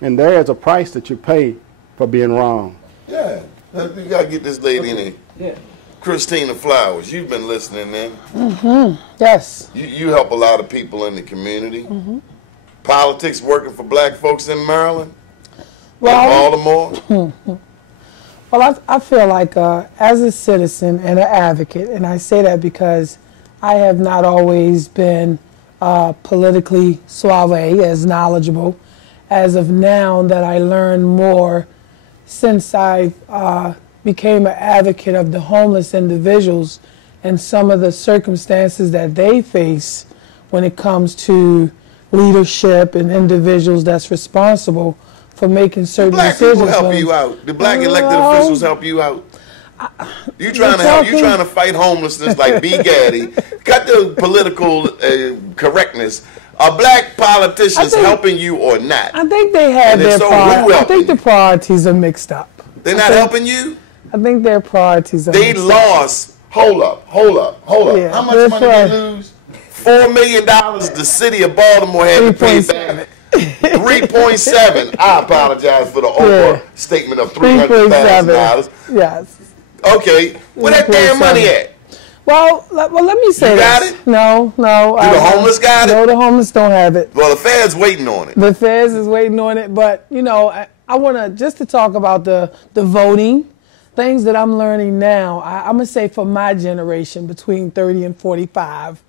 And there is a price that you pay for being wrong. Yeah, you got to get this lady in here. Yeah. Christina Flowers, you've been listening in. Mm-hmm. Yes. You help a lot of people in the community. Mm-hmm. Politics working for black folks in Maryland? Well, Baltimore? Well, I feel like as a citizen and an advocate, and I say that because I have not always been politically suave, as knowledgeable. As of now that I learn more since I became an advocate of the homeless individuals and some of the circumstances that they face when it comes to leadership and individuals that's responsible for making certain decisions. Black people help you out. The black elected officials help you out. You trying to help? You trying to fight homelessness like B. Gaddy? Cut the political correctness. Are black politicians helping you or not? I think they have their priorities. I think the priorities are mixed up. They're not helping you? I think their priorities are mixed up. They lost. Hold up. Yeah, how much money did they lose? $4 million the city of Baltimore had to pay back. 3.7. I apologize for the overstatement of $300,000. Yes. Okay. Where that damn money at? Well, let me say you got this. It? No. Do the homeless got it? No, the homeless don't have it. Well, the Fed's waiting on it. The Fed's is waiting on it, but I want to just to talk about the voting things that I'm learning now. I'm gonna say for my generation between 30 and 45,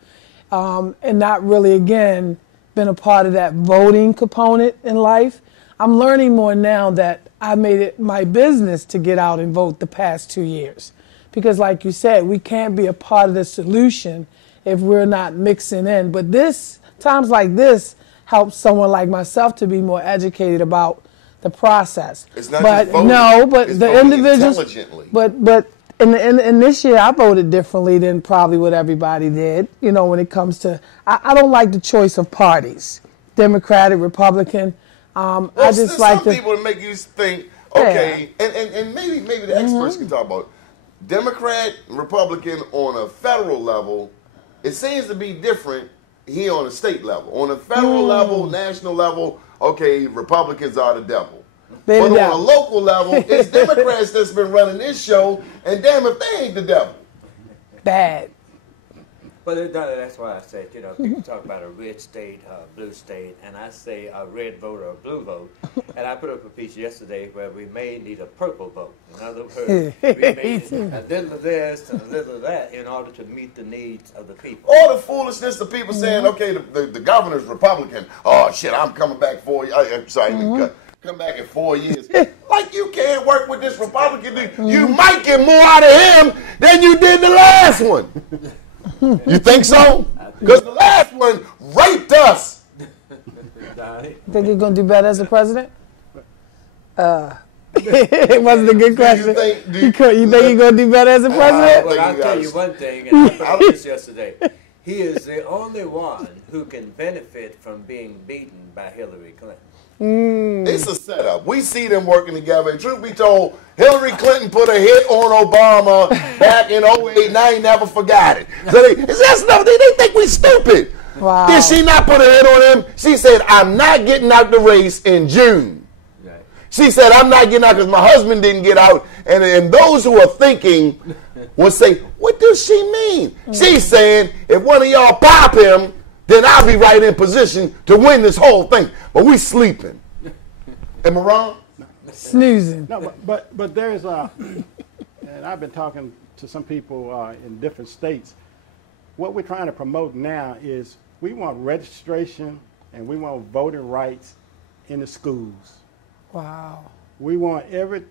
and not really again been a part of that voting component in life. I'm learning more now that I made it my business to get out and vote the past 2 years. Because like you said, we can't be a part of the solution if we're not mixing in. But times like this helps someone like myself to be more educated about the process. It's not just voting. But it's the individuals, intelligently. But in this year, I voted differently than probably what everybody did. When it comes to, I don't like the choice of parties, Democratic, Republican. I just like some people make you think, okay, and maybe the experts can talk about it. Democrat, Republican on a federal level, it seems to be different here on a state level. On a federal level, national level, okay, Republicans are the devil. But on a local level, it's Democrats that's been running this show, and damn if they ain't the devil. Bad. But that's why I said, people talk about a red state, blue state, and I say a red vote or a blue vote. And I put up a piece yesterday where we may need a purple vote. In other words, we may need a little of this and a little of that in order to meet the needs of the people. All the foolishness of people saying, okay, the governor's Republican. Oh, shit, I'm coming back 4 years. I'm sorry, come back in 4 years. Like you can't work with this Republican. You might get more out of him than you did the last one. You think so? Because the last one raped us. Think he's going to do better as a president? It wasn't a good question. You think he's going to do better as a president? Well, I'll tell you one thing, and I put out this yesterday. He is the only one who can benefit from being beaten by Hillary Clinton. It's a setup. We see them working together. And truth be told, Hillary Clinton put a hit on Obama back in 2008, and I ain't never forgot it. So they think we stupid. Wow. Did she not put a hit on him? She said, I'm not getting out the race in June. Right. She said, I'm not getting out because my husband didn't get out. And those who are thinking will say, what does she mean? She's saying, if one of y'all pop him, then I'll be right in position to win this whole thing. But we sleeping. Am I wrong? Snoozing. No, but there's and I've been talking to some people in different states. What we're trying to promote now is we want registration and we want voting rights in the schools. Wow. We want every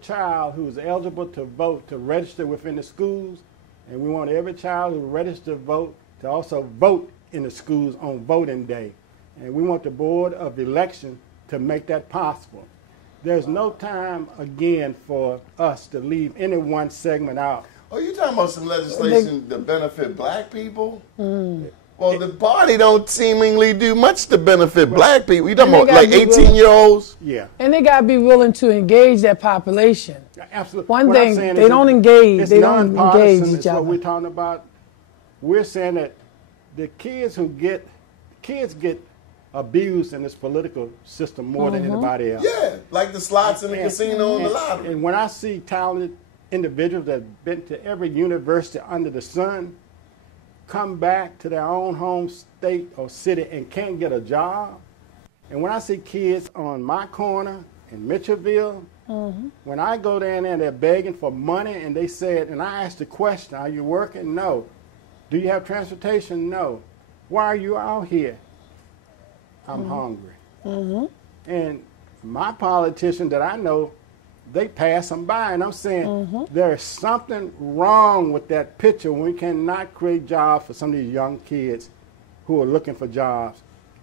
child who's eligible to vote to register within the schools, and we want every child who registered to vote to also vote in the schools on voting day. And we want the Board of Election to make that possible. There's no time, again, for us to leave any one segment out Oh, you talking about some legislation to benefit black people? Well, the party don't seemingly do much to benefit black people. You talking about like 18-year-olds? Yeah. And they got to be willing to engage that population. Absolutely. One What I'm thing, saying they is don't that engage. it's They don't nonpartisan. engage each It's what other. we're talking about. We're saying that the kids get abused in this political system more than anybody else. Yeah, like the slots in the casino and the lottery. And when I see talented individuals that have been to every university under the sun come back to their own home state or city and can't get a job, and when I see kids on my corner in Mitchellville, when I go down there and they're begging for money and they said, and I ask the question, are you working? No. Do you have transportation? No. Why are you out here? I'm hungry. And my politicians that I know, they pass them by. And I'm saying there is something wrong with that picture when we cannot create jobs for some of these young kids who are looking for jobs.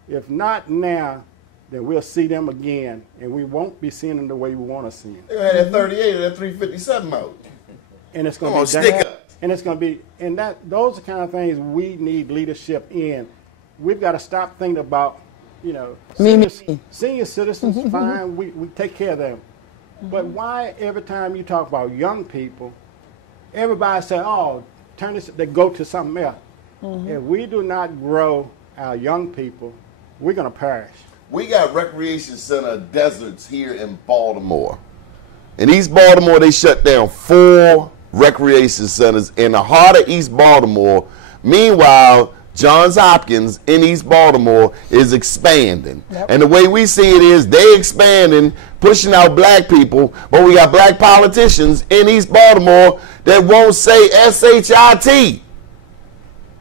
If not now, then we'll see them again, and we won't be seeing them the way we want to see them. They had that 38 or that 357 mode. And it's going Come on, to be stick up. And it's going to be, and those are the kind of things we need leadership in. We've got to stop thinking about, senior citizens, fine, we take care of them. But why every time you talk about young people, everybody say, oh, turn this, they go to something else. If we do not grow our young people, we're going to perish. We got recreation center deserts here in Baltimore. In East Baltimore, they shut down 4 recreation centers in the heart of East Baltimore. Meanwhile, Johns Hopkins in East Baltimore is expanding. And the way we see it is they expanding, pushing out black people, but we got black politicians in East Baltimore that won't say S-H-I-T.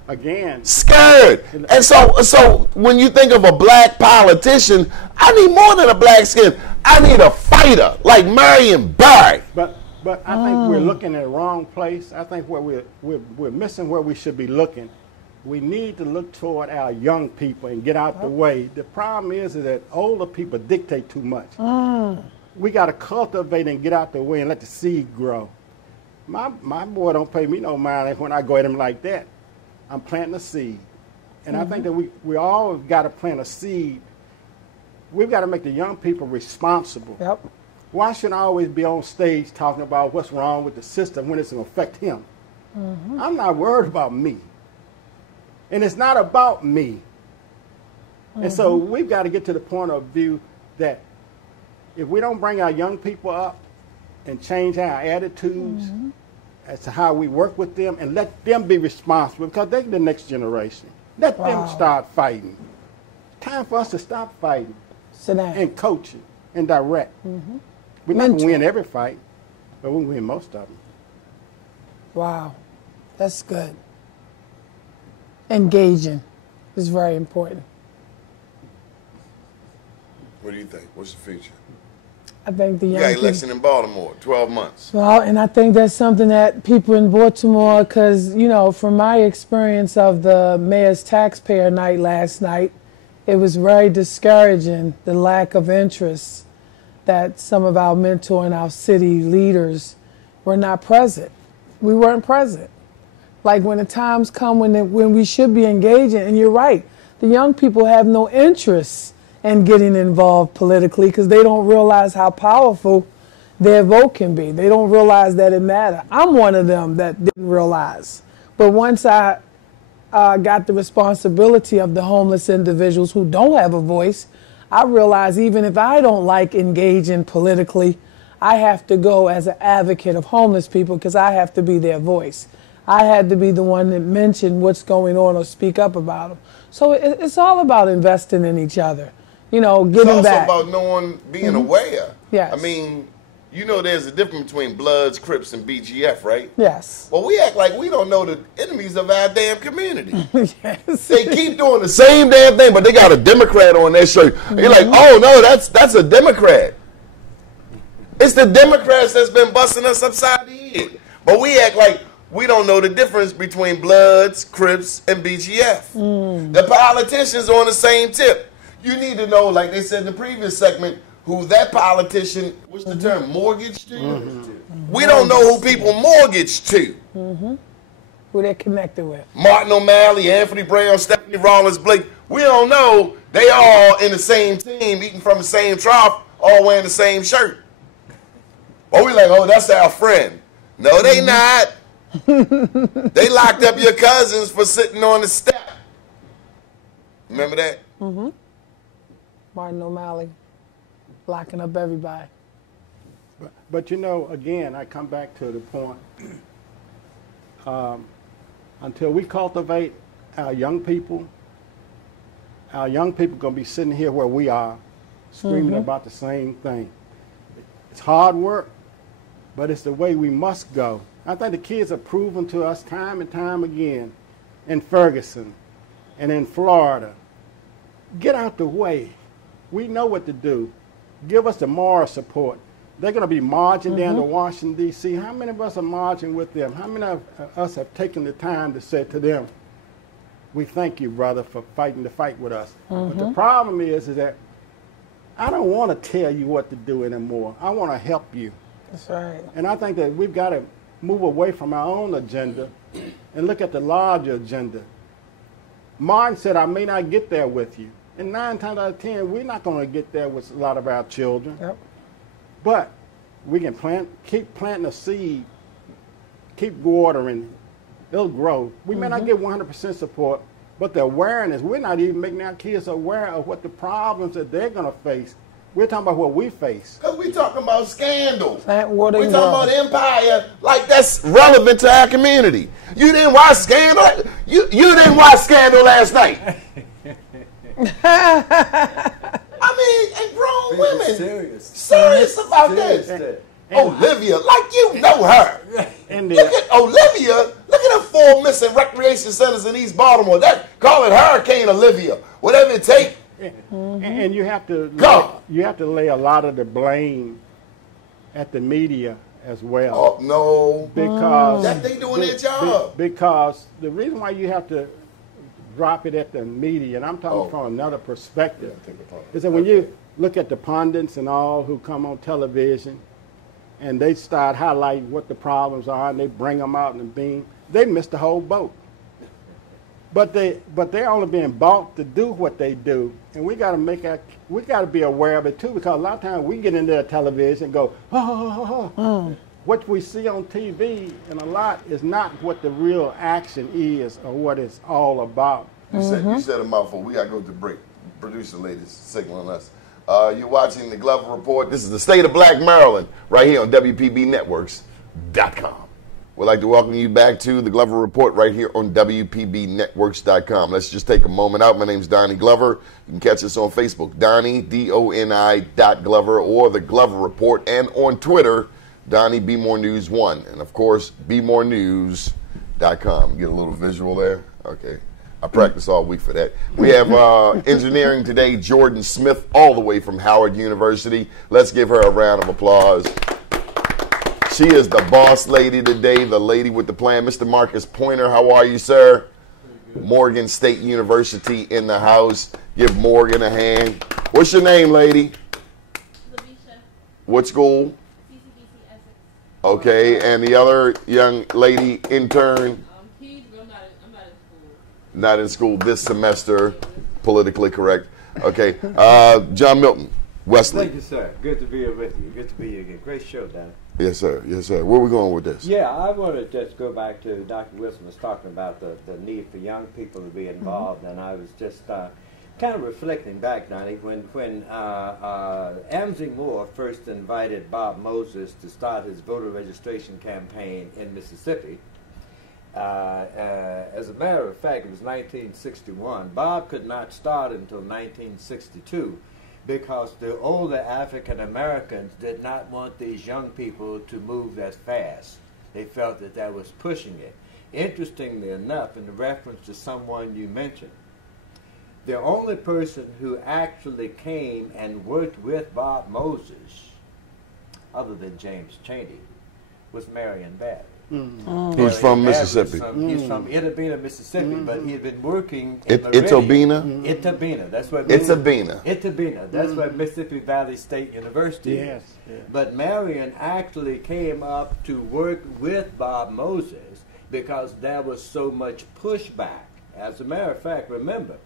Again. Scared. And so when you think of a black politician, I need more than a black skin. I need a fighter like Marion Barry. But I think we're looking at the wrong place. I think where we're missing where we should be looking. We need to look toward our young people and get out the way. The problem is that older people dictate too much. We got to cultivate and get out the way and let the seed grow. My boy don't pay me no mind when I go at him like that. I'm planting a seed. And I think that we all got to plant a seed. We've got to make the young people responsible. Why should I always be on stage talking about what's wrong with the system when it's going to affect him? I'm not worried about me. And it's not about me. And so we've got to get to the point of view that if we don't bring our young people up and change our attitudes as to how we work with them and let them be responsible, because they're the next generation. Let them start fighting. Time for us to stop fighting. Sit down. And coaching and direct. We're not going to win every fight, but we'll win most of them. Wow. That's good. Engaging is very important. What do you think? What's the future? I think the young You got people, election in Baltimore, 12 months. well, and I think that's something that people in Baltimore, because, you know, from my experience of the mayor's taxpayer night last night, it was very discouraging, the lack of interest that some of our mentor and our city leaders were not present. We weren't present. Like when the times come when we should be engaging, and you're right, the young people have no interest in getting involved politically because they don't realize how powerful their vote can be. They don't realize that it matters. I'm one of them that didn't realize. But once I got the responsibility of the homeless individuals who don't have a voice, I realized even if I don't like engaging politically, I have to go as an advocate of homeless people because I have to be their voice. I had to be the one that mentioned what's going on or speak up about them. So it's all about investing in each other, you know, giving back. It's also about knowing, being aware. Yes. I mean, you know there's a difference between Bloods, Crips, and BGF, right? Yes. Well, we act like we don't know the enemies of our damn community. Yes. They keep doing the same damn thing, but they got a Democrat on their shirt. You're like, oh, no, that's a Democrat. It's the Democrats that's been busting us upside the head. But we act like we don't know the difference between Bloods, Crips, and BGF. The politicians on the same tip. You need to know, like they said in the previous segment, who that politician, what's the term, mortgaged to? We don't know who people mortgage to. Who they're connected with. Martin O'Malley, Anthony Brown, Stephanie Rollins, Blake. We don't know. They all in the same team, eating from the same trough, all wearing the same shirt. Oh, we like, oh, that's our friend. No, they not. They locked up your cousins for sitting on the step. Remember that? Martin O'Malley locking up everybody. But you know, again, I come back to the point. Until we cultivate our young people going to be sitting here where we are, screaming about the same thing. It's hard work, but it's the way we must go. I think the kids have proven to us time and time again in Ferguson and in Florida, get out the way. We know what to do. Give us the moral support. They're going to be marching down to Washington, D.C. How many of us are marching with them? How many of us have taken the time to say to them, we thank you, brother, for fighting the fight with us. But the problem is that I don't want to tell you what to do anymore. I want to help you. That's right. And I think that we've got to move away from our own agenda and look at the larger agenda. Martin said, I may not get there with you. And 9 times out of 10, we're not going to get there with a lot of our children. Yep. But we can keep planting a seed, keep watering, it'll grow. We may not get 100% support, but the awareness, we're not even making our kids aware of what the problems that they're going to face. We're talking about what we face. Because we're talking about scandals. We're Water talking about empire, like that's relevant to our community. You didn't watch Scandal? You didn't watch Scandal last night. I mean, and grown women serious about this. Olivia, like you know her. Look at Olivia. Look at the 4 missing recreation centers in East Baltimore. Call it Hurricane Olivia. Whatever it takes. And you have to lay a lot of the blame at the media as well. Oh no, because that they doing their job. Because the reason why you have to drop it at the media, and I'm talking from another perspective, is that when you look at the pundits and all who come on television, and they start highlighting what the problems are, and they bring them out in the beam, they miss the whole boat. But they're only being bought to do what they do, and we got to be aware of it too, because a lot of times we get into the television and go, What we see on TV and a lot is not what the real action is or what it's all about. You said a mouthful. We got to go to break. Producer ladies signaling us. You're watching the Glover Report. This is the State of Black Maryland right here on WPBNetworks.com. We'd like to welcome you back to the Glover Report right here on WPBNetworks.com. Let's just take a moment out. My name's Donnie Glover. You can catch us on Facebook, Donnie, DONI.Glover, or the Glover Report, and on Twitter, Donnie Be More News 1. And, of course, BeMoreNews.com. Get a little visual there? Okay. I practice all week for that. We have engineering today, Jordan Smith, all the way from Howard University. Let's give her a round of applause. She is the boss lady today, the lady with the plan. Mr. Marcus Pointer, how are you, sir? Morgan State University in the house. Give Morgan a hand. What's your name, lady? Lavisha. What school? CCBC Essex. Okay, and the other young lady, intern? I'm not in school. Not in school this semester, politically correct. Okay, John Milton, Wesley. Thank you, sir. Good to be here with you. Good to be here again. Great show, Don. Yes, sir. Yes, sir. Where are we going with this? Yeah, I want to just go back to Dr. Wilson was talking about the need for young people to be involved, and I was just kind of reflecting back, Donnie, when Amzie Moore first invited Bob Moses to start his voter registration campaign in Mississippi. As a matter of fact, it was 1961. Bob could not start until 1962. Because the older African Americans did not want these young people to move that fast. They felt that that was pushing it. Interestingly enough, in reference to someone you mentioned, the only person who actually came and worked with Bob Moses, other than James Chaney, was Marion Barry. He's from His dad was Mississippi. He's from Itabena, Mississippi, but he had been working in Itabena? Itabena. That's where Itabena. Itabena. That's where Mississippi Valley State University Yes, is. yes. But Marion actually came up to work with Bob Moses because there was so much pushback. As a matter of fact, remember,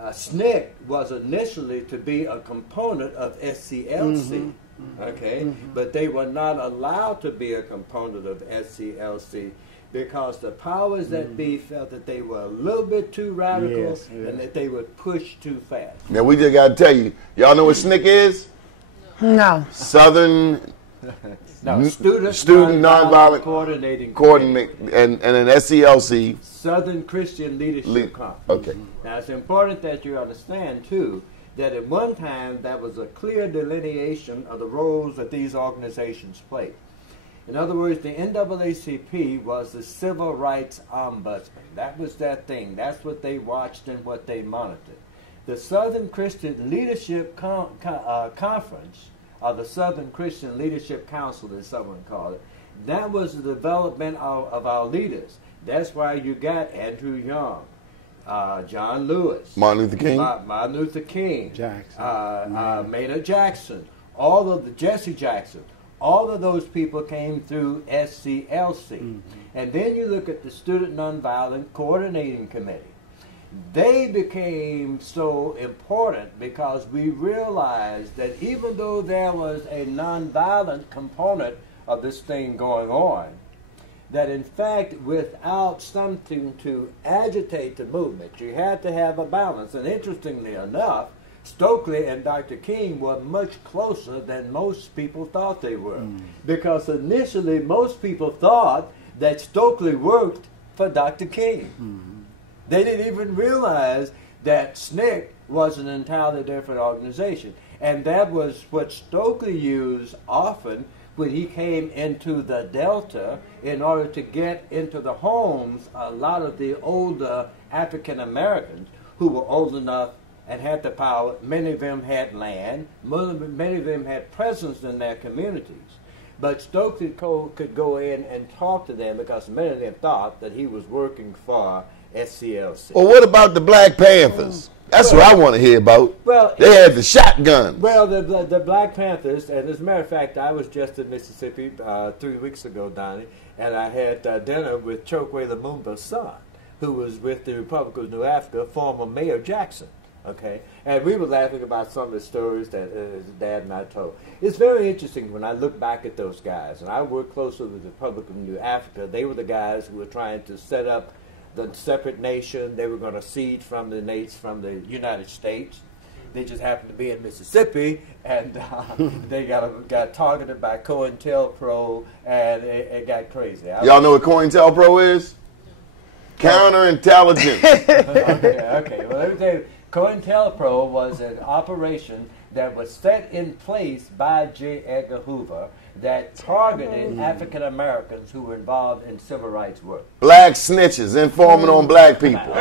SNCC was initially to be a component of SCLC, okay? But they were not allowed to be a component of SCLC because the powers that be felt that they were a little bit too radical Yes, yes. and that they would push too fast. Now we just got to tell you, y'all know what SNCC is? No. Southern Now, Student Nonviolent Coordinating Coordinate and an SCLC. Southern Christian Leadership Conference. Okay. Now, it's important that you understand, too, that at one time there was a clear delineation of the roles that these organizations played. In other words, the NAACP was the Civil Rights Ombudsman. That was their thing. That's what they watched and what they monitored. The Southern Christian Leadership Conference, or the Southern Christian Leadership Council, as someone called it, that was the development of our leaders. That's why you got Andrew Young, John Lewis, Martin Luther King. Martin Luther King, Jackson. Maynard Jackson, all of the Jesse Jackson. All of those people came through SCLC. And then you look at the Student Nonviolent Coordinating Committee. They became so important because we realized that even though there was a nonviolent component of this thing going on, that in fact without something to agitate the movement, you had to have a balance. And interestingly enough, Stokely and Dr. King were much closer than most people thought they were. Because initially most people thought that Stokely worked for Dr. King. They didn't even realize that SNCC was an entirely different organization. And that was what Stokely used often when he came into the Delta in order to get into the homes a lot of the older African Americans who were old enough and had the power. Many of them had land. Many of them had presence in their communities. But Stokely could go in and talk to them because many of them thought that he was working for SCLC. Well, what about the Black Panthers? That's what I want to hear about. Well, they had the shotguns. Well, the Black Panthers, and as a matter of fact, I was just in Mississippi 3 weeks ago, Donnie, and I had dinner with Chokwe Lumumba's son, who was with the Republic of New Africa, former Mayor Jackson. Okay, and we were laughing about some of the stories that his dad and I told. It's very interesting when I look back at those guys, and I worked closely with the Republic of New Africa. They were the guys who were trying to set up the separate nation. They were going to cede from the United States. They just happened to be in Mississippi, and they got targeted by COINTELPRO, and it got crazy. Y'all know what COINTELPRO is? Counterintelligence. Okay. Well, let me tell you, COINTELPRO was an operation that was set in place by J. Edgar Hoover that targeted African Americans who were involved in civil rights work. Black snitches informing on black people.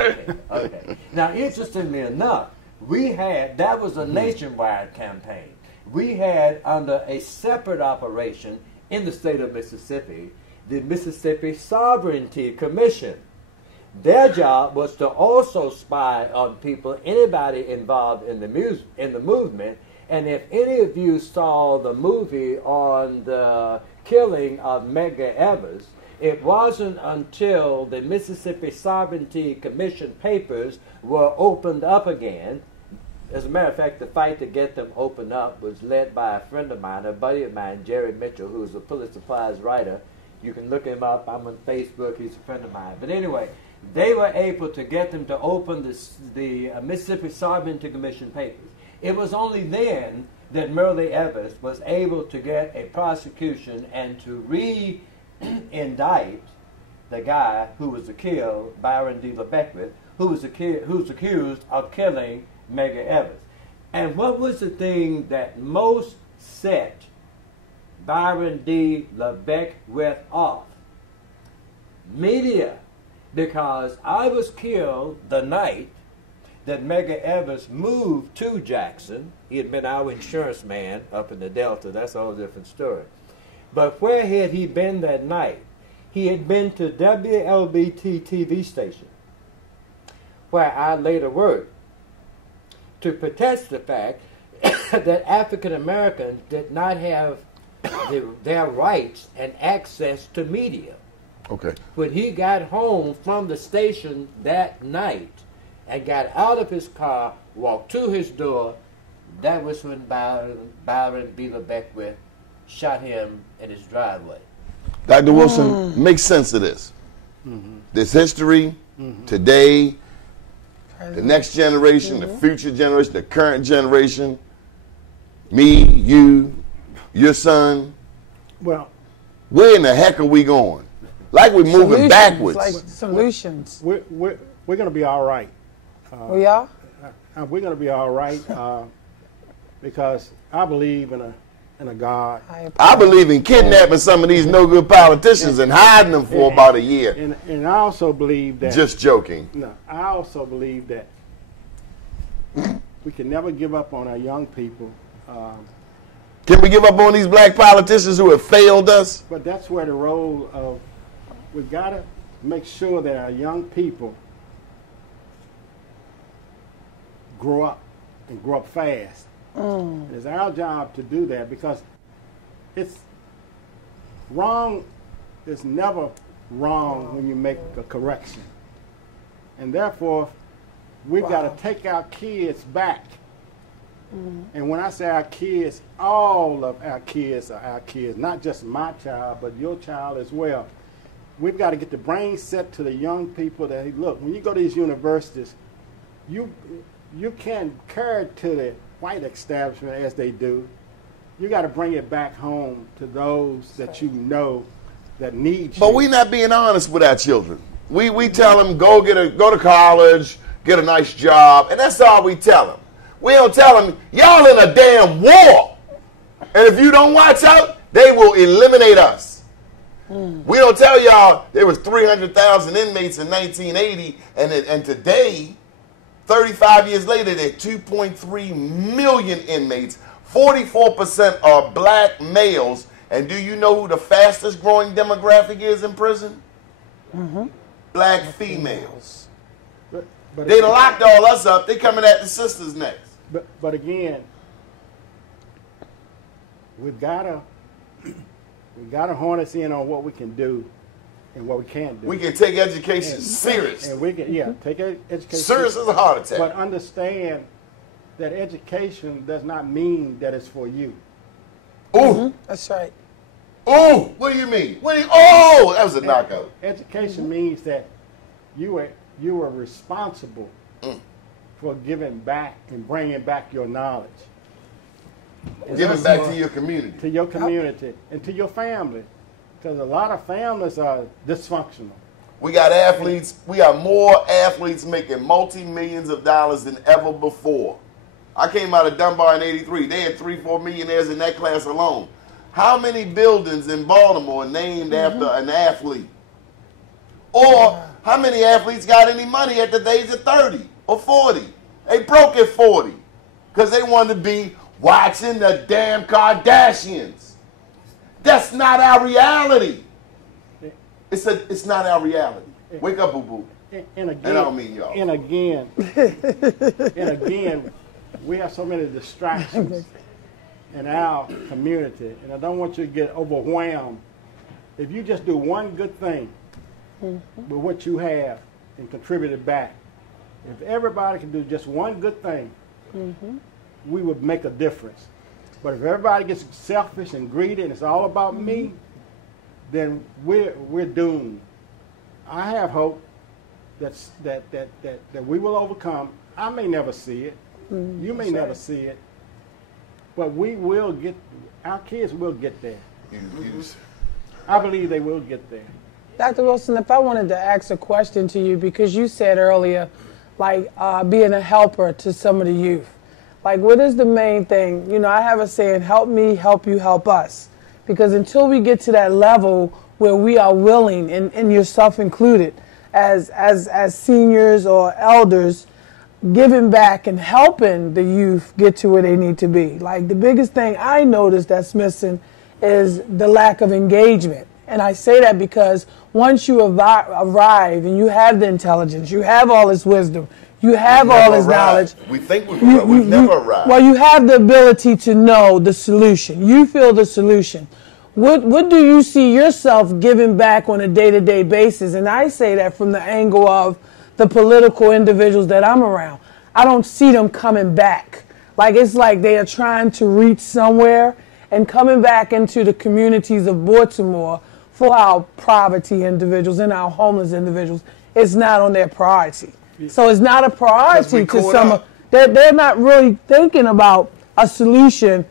Okay. Now, interestingly enough, that was a nationwide campaign. We had, under a separate operation in the state of Mississippi, the Mississippi Sovereignty Commission. Their job was to also spy on people, anybody involved in the movement. And if any of you saw the movie on the killing of Medgar Evers, it wasn't until the Mississippi Sovereignty Commission papers were opened up again. As a matter of fact, the fight to get them opened up was led by a friend of mine, a buddy of mine, Jerry Mitchell, who's a Pulitzer Prize writer. You can look him up. I'm on Facebook. He's a friend of mine. But anyway, they were able to get them to open the Mississippi Sovereignty Commission papers. It was only then that Merle Evers was able to get a prosecution and to re-indict the guy who was killed, Byron D. LeBeckwith, who's accused of killing Medgar Evers. And what was the thing that most set Byron D. LeBeckwith off? Media. Because I was killed the night that Medgar Evers moved to Jackson. He had been our insurance man up in the Delta. That's a whole different story. But where had he been that night? he had been to WLBT TV station, where I later worked, to protest the fact that African Americans did not have their rights and access to media. Okay. When he got home from the station that night and got out of his car, walked to his door, that was when Byron Beeler Beckwith shot him in his driveway. Dr. Wilson, make sense of this. This history, today, the next generation, the future generation, the current generation, me, you, your son. Well, where in the heck are we going? Like we're moving backwards. Like solutions. we're going to be all right. We are? We're going to be all right because I believe in a God. I believe in kidnapping some of these no-good politicians and hiding them for about a year. And I also believe that... Just joking. No, I also believe that we can never give up on our young people. Can we give up on these black politicians who have failed us? But that's where the role of... We've got to make sure that our young people grow up and grow up fast. It's our job to do that because it's wrong. It's never wrong when you make a correction. And therefore, we've got to take our kids back. And when I say our kids, all of our kids are our kids, not just my child, but your child as well. We've got to get the brain set to the young people that, hey, look, when you go to these universities, you can't carry it to the white establishment as they do. You got to bring it back home to those that you know that need you. But we're not being honest with our children. We tell them go to college, get a nice job, and that's all we tell them. We don't tell them y'all in a damn war, and if you don't watch out, they will eliminate us. We don't tell y'all there was 300,000 inmates in 1980, and today, 35 years later, there are 2.3 million inmates. 44% are black males. And do you know who the fastest growing demographic is in prison? Black females. But They locked all us up. They coming at the sisters next. But again, we've got to hone us in on what we can do and what we can't do. We can take education serious. And we can, take education Serious as a heart attack. But understand that education does not mean that it's for you. Ooh. That's right. Ooh. What do you mean? Oh, that was a knockout. Education means that you are responsible for giving back and bringing back your knowledge. Giving back to your community. To your community and to your family. Because a lot of families are dysfunctional. We got athletes. We got more athletes making multi-millions of dollars than ever before. I came out of Dunbar in '83. They had 3-4 millionaires in that class alone. How many buildings in Baltimore are named after an athlete? Or how many athletes got any money at the age of 30 or 40? They broke at 40 because they wanted to be watching the damn Kardashians. That's not our reality. It's not our reality. Wake up, boo-boo. And again, I don't mean y'all. And again, we have so many distractions in our community, and I don't want you to get overwhelmed. If you just do one good thing with what you have and contribute it back, if everybody can do just one good thing, we would make a difference. But if everybody gets selfish and greedy and it's all about me, then we're doomed. I have hope that we will overcome. I may never see it. You may never see it. But we will get, our kids will get there. I believe they will get there. Dr. Wilson, if I wanted to ask a question to you, because you said earlier, like being a helper to some of the youth. Like, what is the main thing? You know, I have a saying, help me, help you, help us. Because until we get to that level where we are willing, and yourself included, as seniors or elders, giving back and helping the youth get to where they need to be. Like, the biggest thing I noticed that's missing is the lack of engagement. And I say that because once you arrive and you have the intelligence, you have all this wisdom, you have all this knowledge. We think we've never arrived. Well, you have the ability to know the solution. You feel the solution. What do you see yourself giving back on a day-to-day basis? And I say that from the angle of the political individuals that I'm around. I don't see them coming back. Like, it's like they are trying to reach somewhere and coming back into the communities of Baltimore for our poverty individuals and our homeless individuals. It's not on their priority. So it's not a priority to some. They're not really thinking about a solution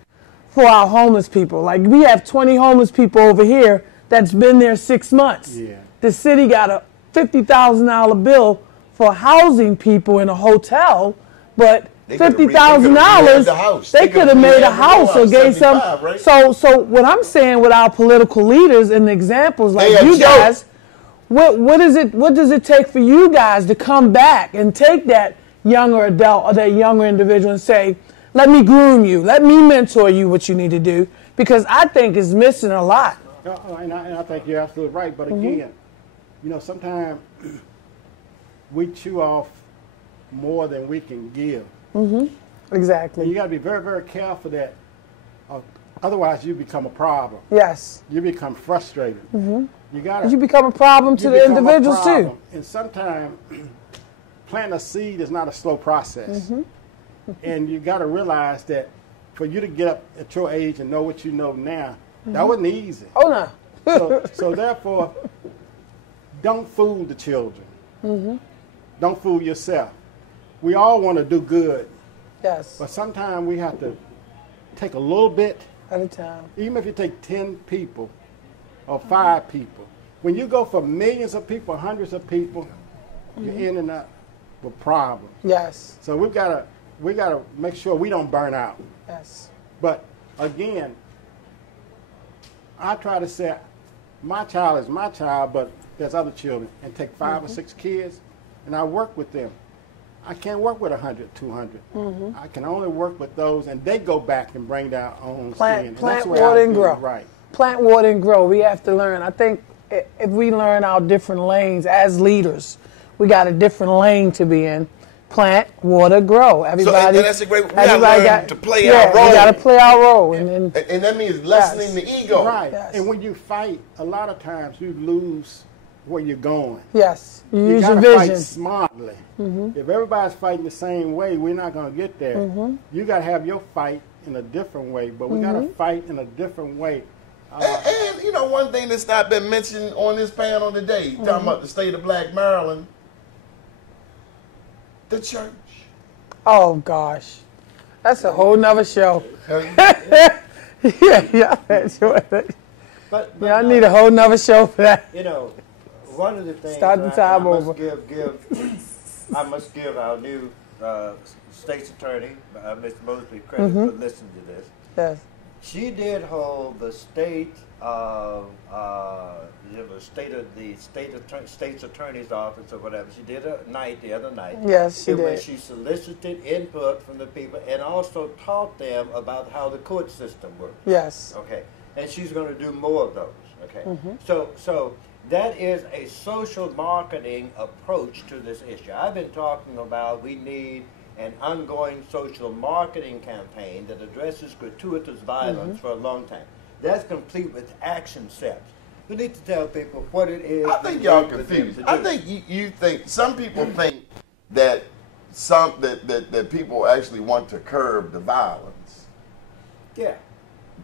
for our homeless people. Like, we have 20 homeless people over here that's been there 6 months. Yeah. The city got a $50,000 bill for housing people in a hotel, but $50,000 they could have made a house or gave some. Right? So what I'm saying with our political leaders and examples like you guys, what does it take for you guys to come back and take that younger adult or that younger individual and say, let me groom you, let me mentor you what you need to do, because I think it's missing a lot. And I think you're absolutely right. But again, you know, sometimes we chew off more than we can give. Exactly. And you got to be very, very careful that, otherwise you become a problem. Yes. You become frustrated. You become a problem to the individuals too. And sometimes planting a seed is not a slow process. And you got to realize that for you to get up at your age and know what you know now, that wasn't easy. Oh no. So therefore, don't fool the children. Don't fool yourself. We all want to do good. Yes. But sometimes we have to take a little bit at a time. Even if you take 10 people or 5 people, when you go for millions of people, hundreds of people, you're ending up with problems. Yes. So we gotta make sure we don't burn out. Yes. But again, I try to say my child is my child, but there's other children, and take 5 or 6 kids, and I work with them. I can't work with 100, 200. I can only work with those, and they go back and bring their own sin. Plant, water, and grow. Right. Plant, water, and grow. We have to learn. I think if we learn our different lanes as leaders, we got a different lane to be in. Plant, water, grow. Everybody. So, and that's a great. We got to learn to play our role. We got to play our role, and that means lessening the ego. Right. Yes. And when you fight, a lot of times you lose where you're going. Yes. You use gotta your vision. Fight smartly. If everybody's fighting the same way, we're not going to get there. You got to have your fight in a different way, but we got to fight in a different way. And you know, one thing that's not been mentioned on this panel today, talking about the state of Black Maryland, the church. Oh gosh, that's a whole nother show. yeah, sure. But I need a whole nother show for that. You know, one of the things Start the time over. I must give our new state's attorney, Ms. Mosby, credit for listening to this. Yes. She did hold the state of state's attorney's office or whatever. She did a night the other night. Yes, she where did. she solicited input from the people and also taught them about how the court system works. Yes. Okay, and she's going to do more of those. Okay, so that is a social marketing approach to this issue. I've been talking about we need an ongoing social marketing campaign that addresses gratuitous violence for a long time. That's complete with action steps. We need to tell people what it is. I think y'all confused. I think you think some people think that that people actually want to curb the violence. Yeah.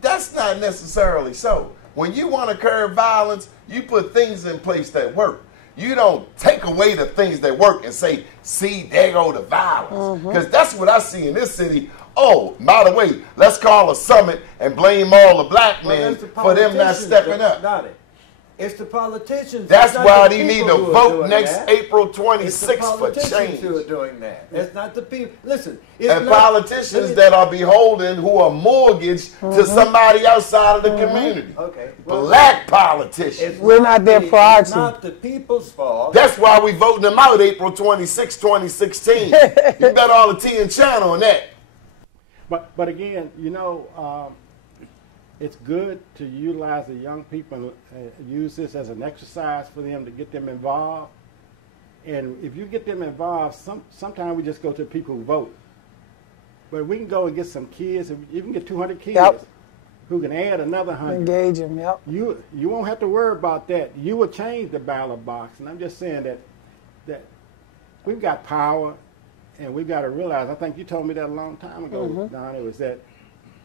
That's not necessarily so. When you want to curb violence, you put things in place that work. You don't take away the things that work and say, see, there go the violence. Because that's what I see in this city. Oh, by the way, let's call a summit and blame all the black men for them not stepping up. Not it. It's the politicians. That's why they the need to vote next April 26th for change. Who are doing that. It's not the people. Listen. And politicians that are beholden who are mortgaged to somebody outside of the community. Okay. Well, black politicians. We're not their priority. It's not the people's fault. That's why we voting them out April 26, 2016. You bet all the tea and China on that. But again, you know, it's good to utilize the young people and use this as an exercise for them to get them involved. And if you get them involved, sometimes we just go to people who vote. But we can go and get some kids, and you can get 200 kids Yep. who can add another 100. Engage them, yep. You won't have to worry about that. You will change the ballot box. And I'm just saying that we've got power, and we've got to realize, I think you told me that a long time ago, Don, it was that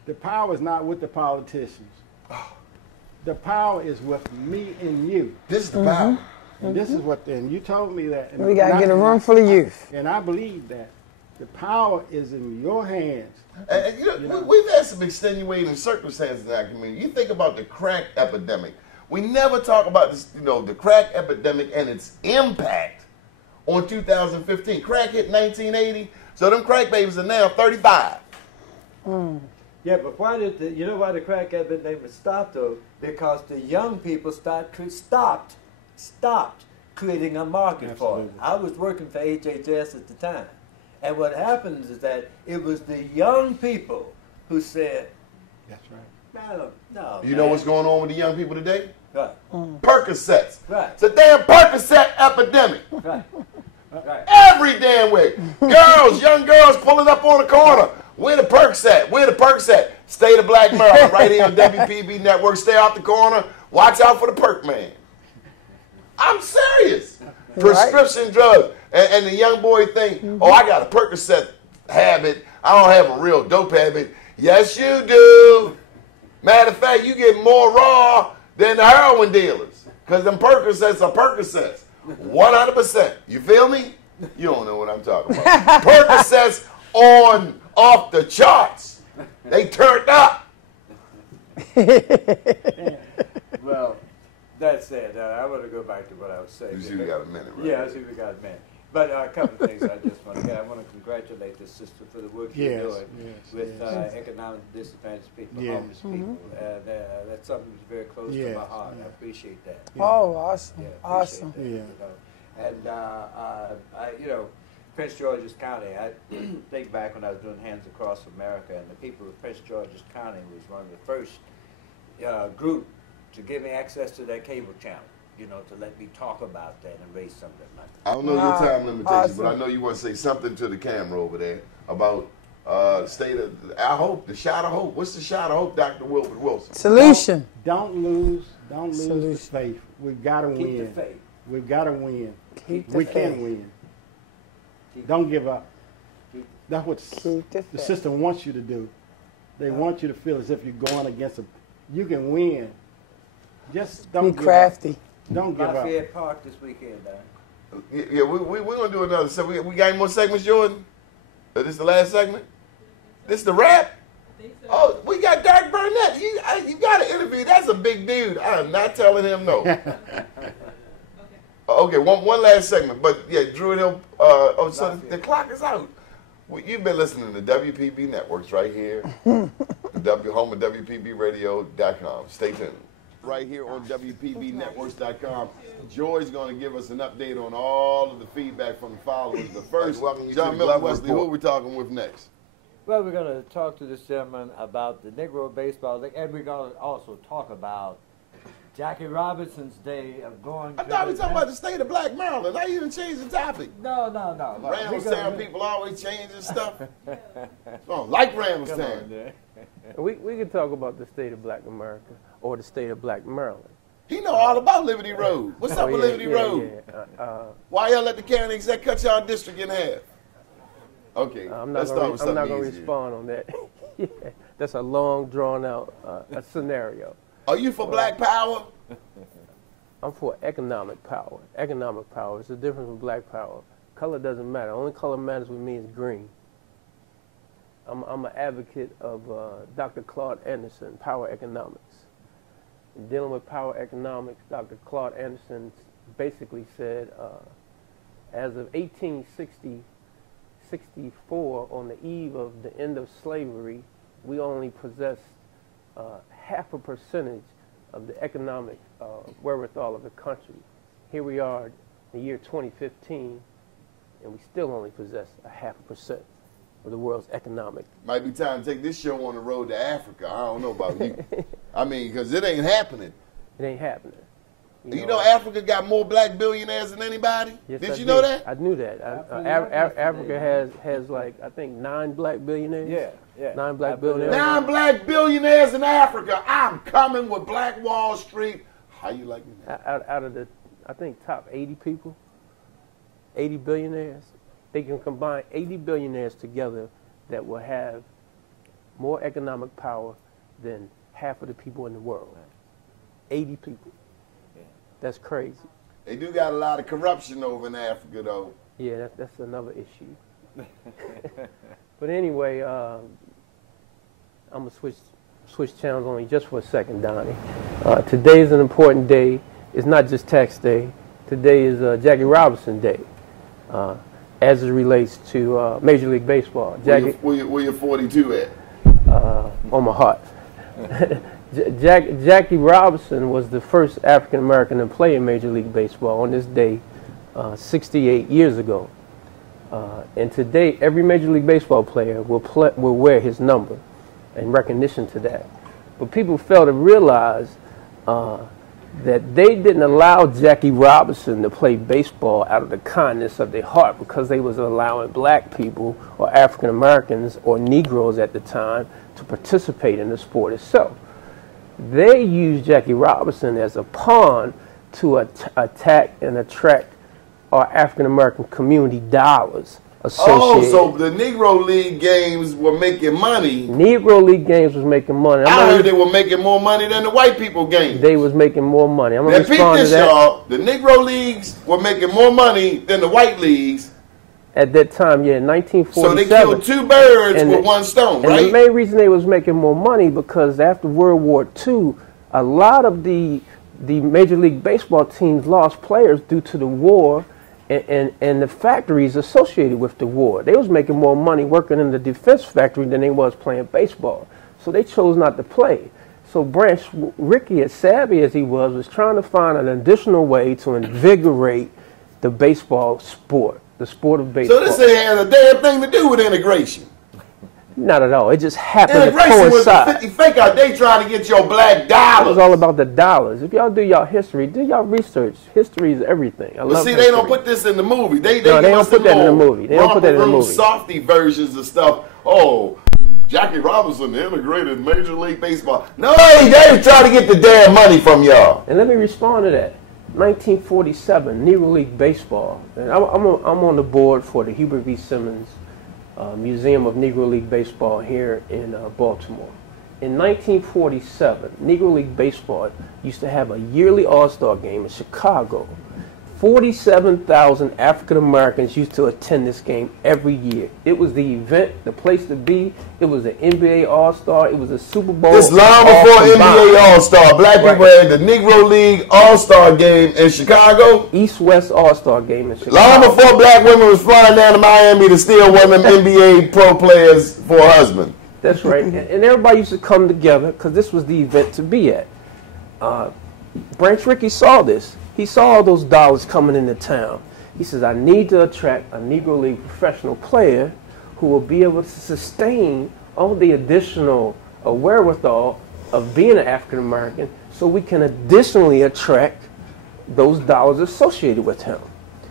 the power is not with the politicians. The power is with me and you. This is the power. And this is what, and you told me that. And We got to get a room full of youth. And I believe that. The power is in your hands. And you know, we've had some extenuating circumstances in our community. You think about the crack epidemic. We never talk about this, you know, the crack epidemic and its impact on 2015. Crack hit 1980, so them crack babies are now 35. Yeah, but why did you know why the crack epidemic stopped though? Because the young people stopped creating a market for it. I was working for HHS at the time. And what happens is that it was the young people who said, That's right. no, You know what's going on with the young people today? Right. Percocets. Right. It's a damn Percocet epidemic. Right. Right. Every damn way. Girls, young girls pulling up on the corner. Where the Percocet? Where the Percocet? State of Black Maryland, right here on WPB Network. Stay off the corner. Watch out for the Perk Man. I'm serious. Prescription drugs. And the young boy think, oh, I got a Percocet habit. I don't have a real dope habit. Yes, you do. Matter of fact, you get more raw than the heroin dealers. Because them Percocets are Percocets. 100%. You feel me? You don't know what I'm talking about. Percocets off the charts. They turned up. Well, that's it. I want to go back to what I was saying. You see we got a minute, right? Yeah, I see we got a minute. But a couple of things I just want to get. I want to congratulate the sister for the work you're doing with economic disadvantaged people, homeless people. That's something that's very close to my heart. I appreciate that. Oh, awesome. Yeah, Awesome. that, you know. And you know, Prince George's County. I think back when I was doing Hands Across America, and the people of Prince George's County was one of the first group to give me access to that cable channel. You know, to let me talk about that and raise some of that money. I don't know your time limitations, but I know you want to say something to the camera over there about state of our hope, the shot of hope. What's the shot of hope, Dr. Wilford Wilson? Solution. Don't lose the faith. We've got to win. Keep the faith. We've got to win. Keep the We faith. can win. Don't give up. That's what Keep the the faith. system wants you to do. They want you to feel as if you're going against you can win. Just don't Be give crafty. up. Don't give up. Lafayette Park this weekend, Don. Yeah, we're going to do another. So we got any more segments, Jordan? Is this the last segment? This the wrap? Oh, we got Dirk Burnett. You got to interview. That's a big dude. I'm not telling him no. Okay, one last segment. But, yeah, Druid Hill, so the clock is out. Well, you've been listening to WPB Networks right here, home of WPBradio.com. Stay tuned. Right here on WPBnetworks.com. Joy's going to give us an update on all of the feedback from the followers. But first, John Milton Wesley, who are we talking with next? Well, we're going to talk to this gentleman about the Negro Baseball League, and we're going to also talk about Jackie Robinson's day of going I thought we were talking about the state of Black Maryland. I even changed the topic. No. Randallstown people always changing stuff. Oh, like Randallstown. We can talk about the state of Black America or the state of Black Maryland. He know all about Liberty Road. What's up with Liberty Road? Yeah. Why y'all let the county exec cut y'all district in half? Okay, I'm let's not start with going something to easier. respond on that. Yeah, that's a long, drawn-out scenario. Are you for Black Power? I'm for economic power. Economic power is the difference from Black power. Color doesn't matter. Only color matters with me is green. I'm an advocate of Dr. Claude Anderson, power economics. In dealing with power economics, Dr. Claude Anderson basically said, as of 1864, on the eve of the end of slavery, we only possessed half a percentage of the economic wherewithal of the country. Here we are in the year 2015, and we still only possess a half a percent of the world's economic. Might be time to take this show on the road to Africa. I don't know about you. I mean, because it ain't happening. It ain't happening. You know, Africa got more black billionaires than anybody? Yes, Did you know that? I knew that. Africa has like, I think, 9 black billionaires. Yeah. 9 black billionaires. 9 black billionaires in Africa. I'm coming with Black Wall Street. How you like me now? Out of the, I think, top 80 people, 80 billionaires, they can combine 80 billionaires together that will have more economic power than half of the people in the world. 80 people. That's crazy. They do got a lot of corruption over in Africa, though. Yeah, that's another issue. But anyway, I'm gonna switch channels on you just for a second, Donnie. Today is an important day. It's not just tax day. Today is Jackie Robinson Day, as it relates to Major League Baseball. Jackie, Where your 42 at? on my heart. Jackie Robinson was the first African American to play in Major League Baseball on this day 68 years ago. And today, every Major League Baseball player will wear his number in recognition to that. But people fail to realize that they didn't allow Jackie Robinson to play baseball out of the kindness of their heart, because they was allowing black people or African Americans or Negroes at the time to participate in the sport itself. They used Jackie Robinson as a pawn to attack and attract our African American community dollars associated. Oh, so the Negro League games were making money. Negro League games was making money. I heard they were making more money than the white people games. They was making more money. I'm Now, gonna respond to that. y'all. The Negro Leagues were making more money than the white leagues. At that time, yeah, 1947. So they killed 2 birds with 1 stone, right? And the main reason they was making more money, because after World War II, a lot of the Major League Baseball teams lost players due to the war and the factories associated with the war. They was making more money working in the defense factory than they was playing baseball. So they chose not to play. So Branch Rickey, as savvy as he was trying to find an additional way to invigorate the baseball sport, the sport of baseball. So this ain't had a damn thing to do with integration. Not at all. It just happened to Integration was the coincide. 50 fake out. They trying to get your black It dollars. was all about the dollars. If y'all do y'all history, do y'all research. History is everything. I But love see, history. they don't put this in the movie. They No, they give don't us put that in the little movie. They don't put that in the romper room movie. softy versions of stuff. Oh, Jackie Robinson integrated Major League Baseball. No, they trying to get the damn money from y'all. And let me respond to that. 1947, Negro League Baseball. And I'm on the board for the Hubert V. Simmons Museum of Negro League Baseball here in Baltimore. In 1947, Negro League Baseball used to have a yearly All-Star game in Chicago. 47,000 African Americans used to attend this game every year. It was the event, the place to be. It was an NBA All-Star. It was a Super Bowl. This long before NBA All-Star. Black people had the Negro League All-Star game in Chicago. East-West All-Star game in Chicago. Long before black women was flying down to Miami to steal one of them NBA pro players for a husband. That's right. And everybody used to come together because this was the event to be at. Branch Rickey saw this. He saw all those dollars coming into town. He says, I need to attract a Negro League professional player who will be able to sustain all the additional wherewithal of being an African American, so we can additionally attract those dollars associated with him.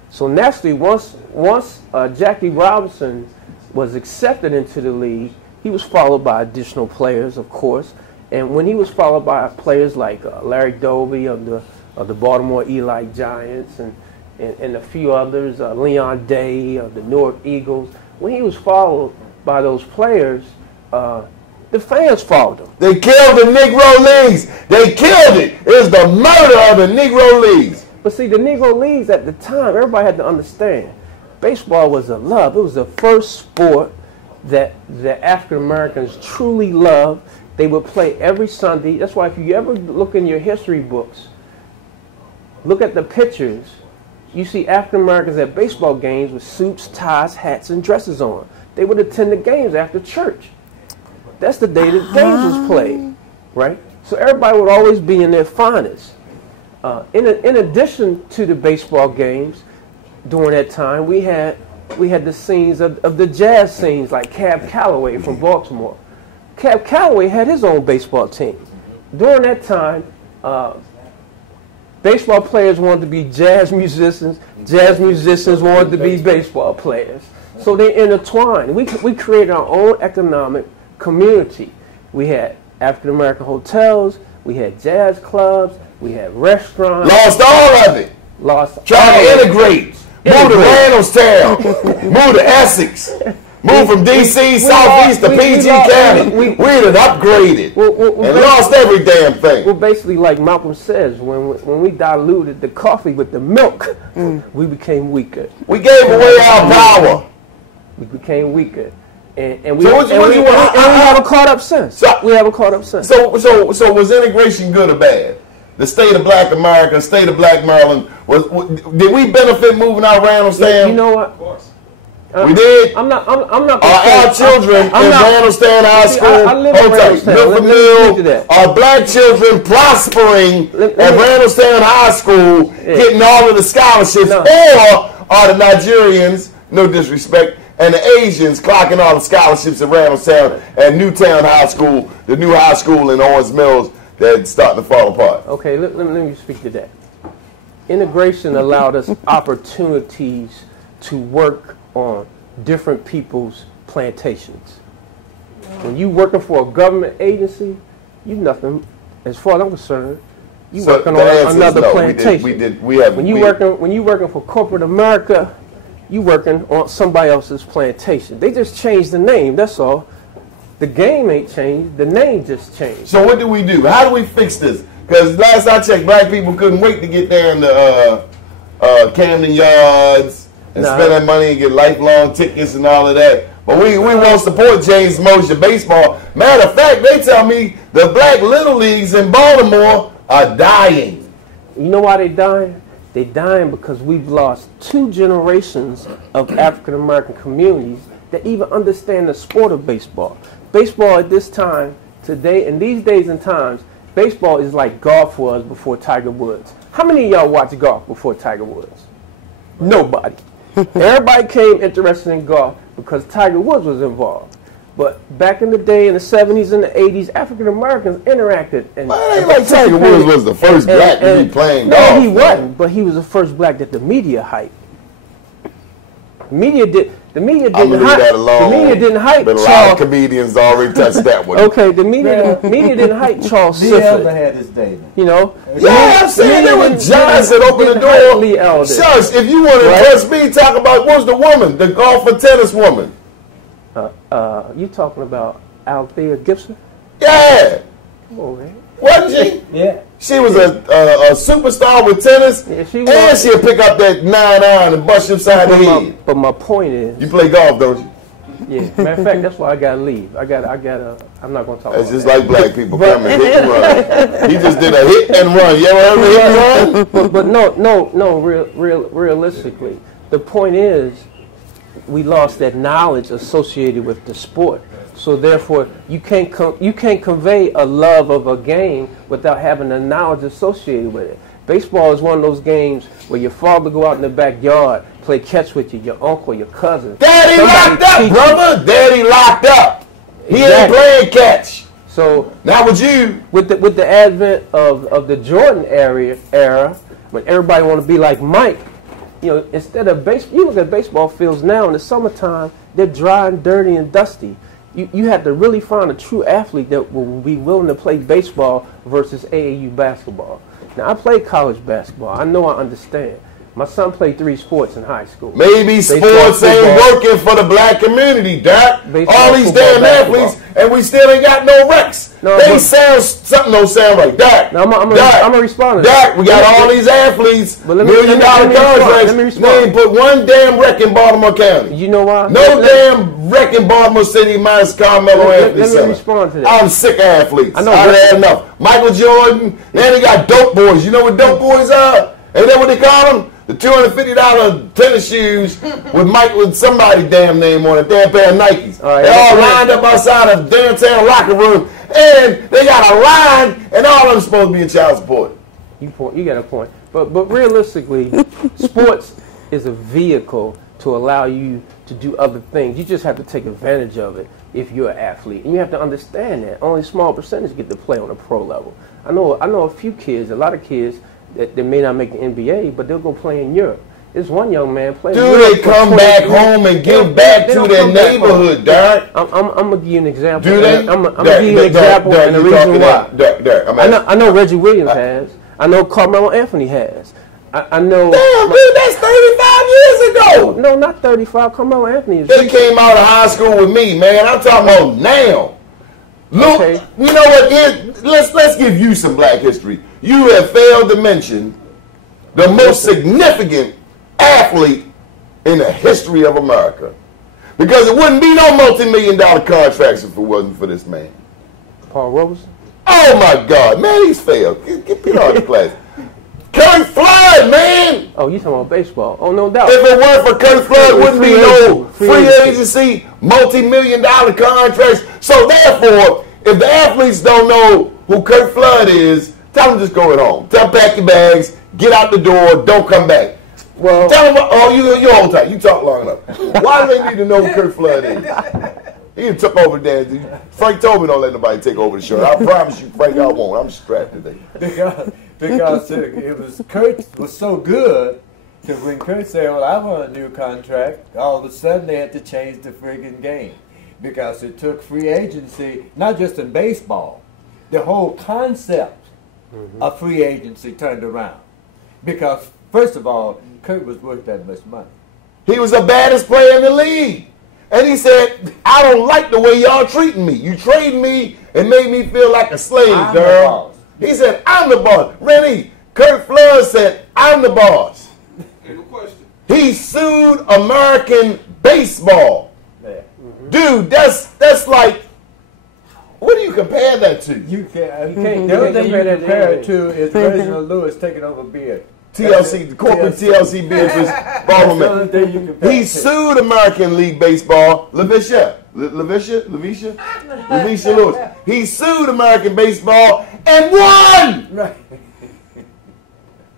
So naturally, once Jackie Robinson was accepted into the league, he was followed by additional players, of course. And when he was followed by players like Larry Doby of the Baltimore Eli Giants and a few others, Leon Day of the Newark Eagles, when he was followed by those players, the fans followed him. They killed the Negro Leagues. They killed it. It was the murder of the Negro Leagues. But see, the Negro Leagues at the time, everybody had to understand, baseball was a love. It was the first sport that the African Americans truly loved. They would play every Sunday. That's why if you ever look in your history books, look at the pictures, you see African Americans at baseball games with suits, ties, hats, and dresses on. They would attend the games after church. That's the day that games was played, right? So everybody would always be in their finest. In addition to the baseball games, during that time, we had the scenes of the jazz scenes, like Cab Calloway from Baltimore. Cab Calloway had his own baseball team. during that time, baseball players wanted to be jazz musicians wanted to be baseball players. So they intertwined. We created our own economic community. We had African American hotels, we had jazz clubs, we had restaurants. Lost all of it. Trying to integrate. Move to Randallstown. Move to Essex. Move from D.C. southeast to PG County. We done upgraded and lost every damn thing. Well, basically, like Malcolm says, when we diluted the coffee with the milk, we became weaker. We gave away our power. We became weaker. And we haven't caught up since. We haven't caught up since. So was integration good or bad? The state of Black America, state of Black Maryland, did we benefit moving out of Randallstown? You know what? Of course. We did. I'm not. Are our children in Randallstown High School, Milford Mill, are black children prospering at Randallstown High School, getting all of the scholarships, or are the Nigerians, no disrespect, and the Asians clocking all the scholarships at Randallstown and Newtown High School, the new high school in Owens Mills that's starting to fall apart? Okay, let me speak to that. Integration allowed us opportunities to work on different people's plantations. When you working for a government agency, you nothing, as far as I'm concerned, you working on another plantation. When you working for corporate America, you working on somebody else's plantation. They just changed the name, that's all. The game ain't changed, the name just changed. So what do we do? How do we fix this? Because last I checked, black people couldn't wait to get down to Camden Yards and spend that money and get lifelong tickets and all of that. But we won't support James Mosher baseball. Matter of fact, they tell me the black little leagues in Baltimore are dying. You know why they dying? They dying because we've lost 2 generations of African American communities that even understand the sport of baseball. Baseball at this time, today, in these days and times, baseball is like golf was before Tiger Woods. How many of y'all watched golf before Tiger Woods? Nobody. Everybody came interested in golf because Tiger Woods was involved. But back in the day, in the 70s and the 80s, African Americans interacted. And it ain't like Tiger Woods was the first black to be playing golf. No, he wasn't, but he was the first black that the media hyped. The media didn't hype but a lot of comedians already touched that one. Okay, the media didn't hype Charles Sifford. had his day. You know? Yeah, I'm saying there were giants that opened the door. Shush, if you want to impress me, talk about what's the woman, the golfer tennis woman. You talking about Althea Gibson? Yeah. Come on, man. Wasn't she? Yeah. She was a superstar with tennis, Yeah, she'll pick up that 9-iron and bust you upside the head. But my point is, you play golf, don't you? Yeah. Matter of fact, that's why I gotta leave. I'm not gonna talk. It's about just that. like black people coming hit and run. He just did a hit and run. You ever heard of a hit and run? But no. Realistically, the point is, we lost that knowledge associated with the sport. So therefore, you can't convey a love of a game without having the knowledge associated with it. Baseball is one of those games where your father go out in the backyard, play catch with you, your uncle, your cousin. Daddy locked up, brother. Daddy locked up. He ain't playing catch. So now with you, with the advent of the Jordan era, when everybody want to be like Mike, you know, instead of you look at baseball fields now in the summertime, they're dry and dirty and dusty. You have to really find a true athlete that will be willing to play baseball versus AAU basketball. Now, I played college basketball. I know I understand. My son played 3 sports in high school. Maybe sports ain't working for the black community, Doc. All these damn athletes, and we still ain't got no recs. Something don't sound right. Doc, I'm going to respond to that. Doc, we got all these athletes, $1 million contracts. They ain't put one damn rec in Baltimore County. You know why? No damn rec in Baltimore City minus Carmelo Anthony. Let me respond to that. I'm sick of athletes. I know. I've had enough. Michael Jordan, then they got dope boys. You know what dope boys are? Ain't that what they call them? The $250 tennis shoes with somebody damn name on it, damn pair of Nikes. They all lined up outside of downtown locker room, and they got a line, and all of them supposed to be in child support. You got a point. But realistically, sports is a vehicle to allow you to do other things. You just have to take advantage of it. if you're an athlete. And you have to understand that only a small percentage get to play on a pro level. I know a few kids, a lot of kids that may not make the NBA, but they'll go play in Europe. There's one young man playing. Do they come back home and give back to their neighborhood, Derek? I'm gonna give you an example. Do they? I'm gonna give you an example and the reason why. I know Reggie Williams has. I know Carmelo Anthony has. I know. Damn, dude, that's 35 years ago. No, not 35. Carmelo Anthony is. They came out of high school with me, man. I'm talking about now. Look, Okay. you know what? Let's give you some black history. You have failed to mention the most significant athlete in the history of America. Because it wouldn't be no multi-million-dollar contracts if it wasn't for this man. Paul Robeson. Oh my God, man, he's failed. Get Peter out of the class. Kurt Flood, man. Oh, you talking about baseball? Oh, no doubt. If it weren't for Kurt Flood, it wouldn't be no free agency. agency, multi-million-dollar contracts. So therefore, if the athletes don't know who Kurt Flood is, tell them just go at home. Tell them pack your bags, get out the door, don't come back. Well, Tell them, you hold tight. You talk long enough. Why do they need to know who Kurt Flood is? He took over the dance. Frank told me don't let nobody take over the show. I promise you, Frank, I won't. I'm strapped today. Because it was Kurt was so good that when Kurt said, well, I want a new contract, all of a sudden they had to change the friggin' game. Because it took free agency, not just in baseball, the whole concept of free agency turned around. Because, first of all, Kurt was worth that much money. He was the baddest player in the league. And he said, I don't like the way y'all treating me. You trade me and made me feel like a slave, I'm the girl. boss. He said, I'm the boss. Rennie, Kurt Flood said, I'm the boss. No question. He sued American baseball. Yeah. Dude, that's like, what do you compare that to? You can't. can't- The you only can't thing you compare that to compare it anything. to is Reginald Lewis taking over beer. TLC, the corporate TLC business That's the only government. thing you compare He it to. sued American League Baseball, Levisha Lewis. He sued American baseball and won. Right.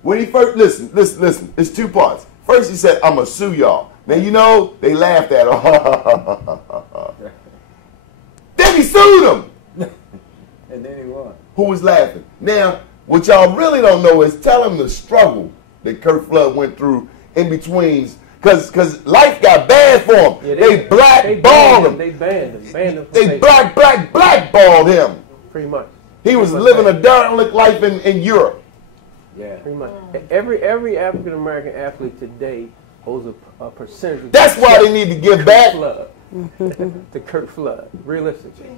When he first, listen, it's two parts. First he said, I'm going to sue y'all. Now you know, they laughed at him. Then he sued him. And then he won. Who was laughing? Now, what y'all really don't know is tell him the struggle that Kurt Flood went through in between. Because life got bad for him. Yeah, they blackballed him. They banned him. They blackballed him. Pretty much. He was living a derelict life in Europe. Yeah. Pretty much. Every African American athlete today owes a percentage. Of That's why they need to give back. Flood. To Kurt Flood, realistically.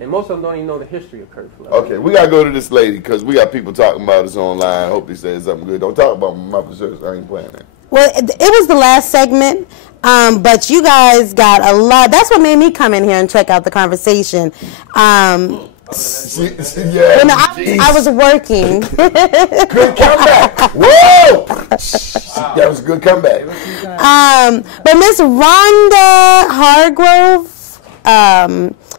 And most of them don't even know the history of Kurt Flood. Okay, we got to go to this lady because we got people talking about us online. I hope they say something good. Don't talk about my position. I ain't playing that. Well, it was the last segment, but you guys got a lot. That's what made me come in here and check out the conversation. Yeah, When I was working. good comeback. Whoa! That was a good comeback. But Miss Rhonda Hargrove,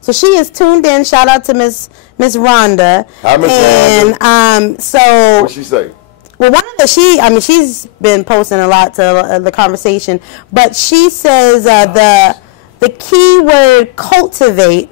so she is tuned in. Shout out to Miss Rhonda. Hi, Miss And so What'd she say? well, she's been posting a lot to the conversation, but she says the key word cultivate,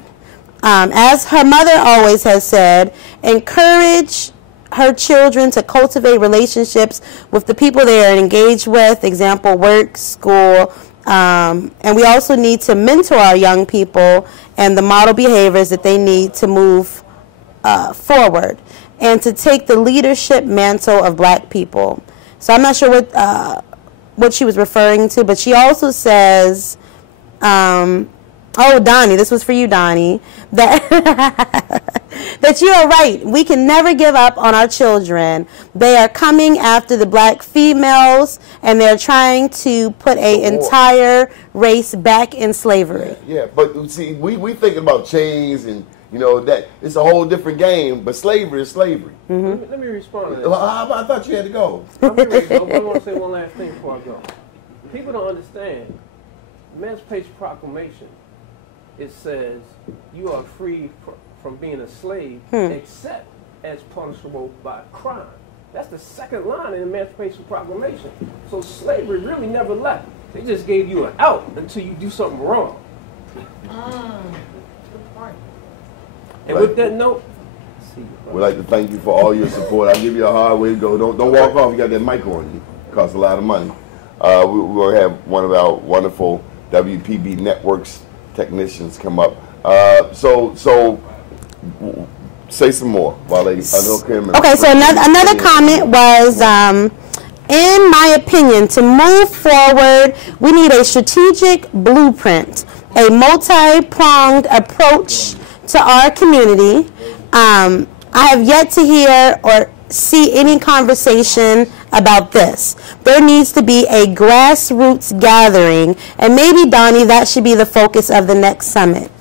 as her mother always has said, encourage her children to cultivate relationships with the people they are engaged with, example, work, school, and we also need to mentor our young people and the model behaviors that they need to move forward and to take the leadership mantle of black people. So I'm not sure what she was referring to, but she also says, oh, Donnie, this was for you, Donnie, that, that you are right. We can never give up on our children. They are coming after the black females, and they're trying to put an entire race back in slavery. Yeah, but see, we thinking about chains and, you know, that it's a whole different game, but slavery is slavery. Mm-hmm. Let me respond to that. I thought you had to go. I want to say one last thing before I go. People don't understand. The Emancipation Proclamation, it says you are free from being a slave except as punishable by crime. That's the second line in the Emancipation Proclamation. So slavery really never left. They just gave you an out until you do something wrong. And with that note, we'd like to thank you for all your support. I'll give you a hard way to go. Don't walk off. You got that mic on you. It costs a lot of money. We're going to have one of our wonderful WPB Networks technicians come up. So say some more while they unhook him. Okay, so another comment was, in my opinion, to move forward, we need a strategic blueprint, a multi-pronged approach to our community. I have yet to hear or see any conversation about this. There needs to be a grassroots gathering, and maybe, Donnie, that should be the focus of the next summit.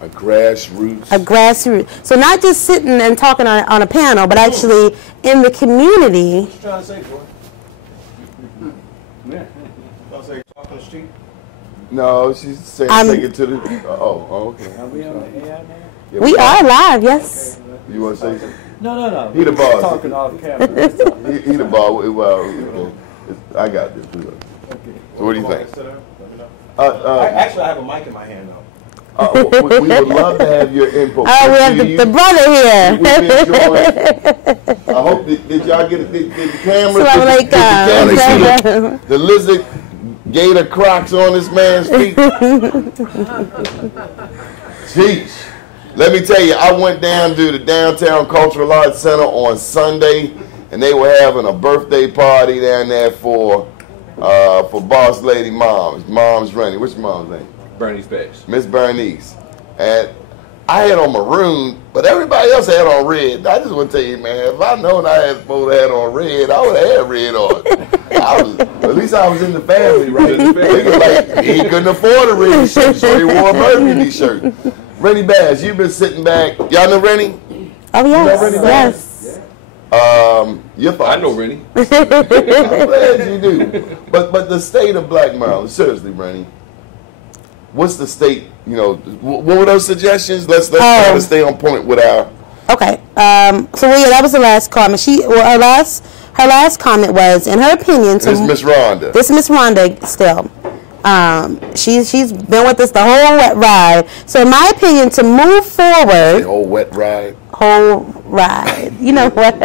A grassroots? A grassroots. So not just sitting and talking on a panel, but actually in the community. What you trying to say, boy? Trying to say talk on the street? No, she's saying take it to the... okay. Are we on the air now? Yeah, We are live, yes. You want to say something? No. He the boss. Talking off camera. He the boss. Well, I got this. Okay. So what do you think? Actually, I have a mic in my hand now. We would love to have your input. Oh, we have the brother here. I hope did y'all get did the camera? Assalamu alaikum. See the lizard gator Crocs on this man's feet. Jeez. Let me tell you, I went down to the Downtown Cultural Arts Center on Sunday, and they were having a birthday party down there for Boss Lady Mom's Rennie. Which mom's name? Bernie's Bass. Miss Bernice. And I had on maroon, but everybody else had on red. I just want to tell you, man, if I known I had supposed to have on red, I would have had red on. At least I was in the family, right? Like, he couldn't afford a red shirt, so he wore a burgundy shirt. Rennie Bass, you've been sitting back. Y'all know Rennie? Oh, yes. You know Rennie Bass? Yes. Your thoughts? I know Rennie. I'm glad you do. But the state of Black Maryland, seriously, Rennie, what's the state, what were those suggestions? Let's try to stay on point with our... Okay. That was the last comment. Her last comment was, in her opinion... This is Miss Rhonda. This is Miss Rhonda still. She's been with us the whole wet ride. So in my opinion, to move forward... The whole wet ride? Whole ride. You know what?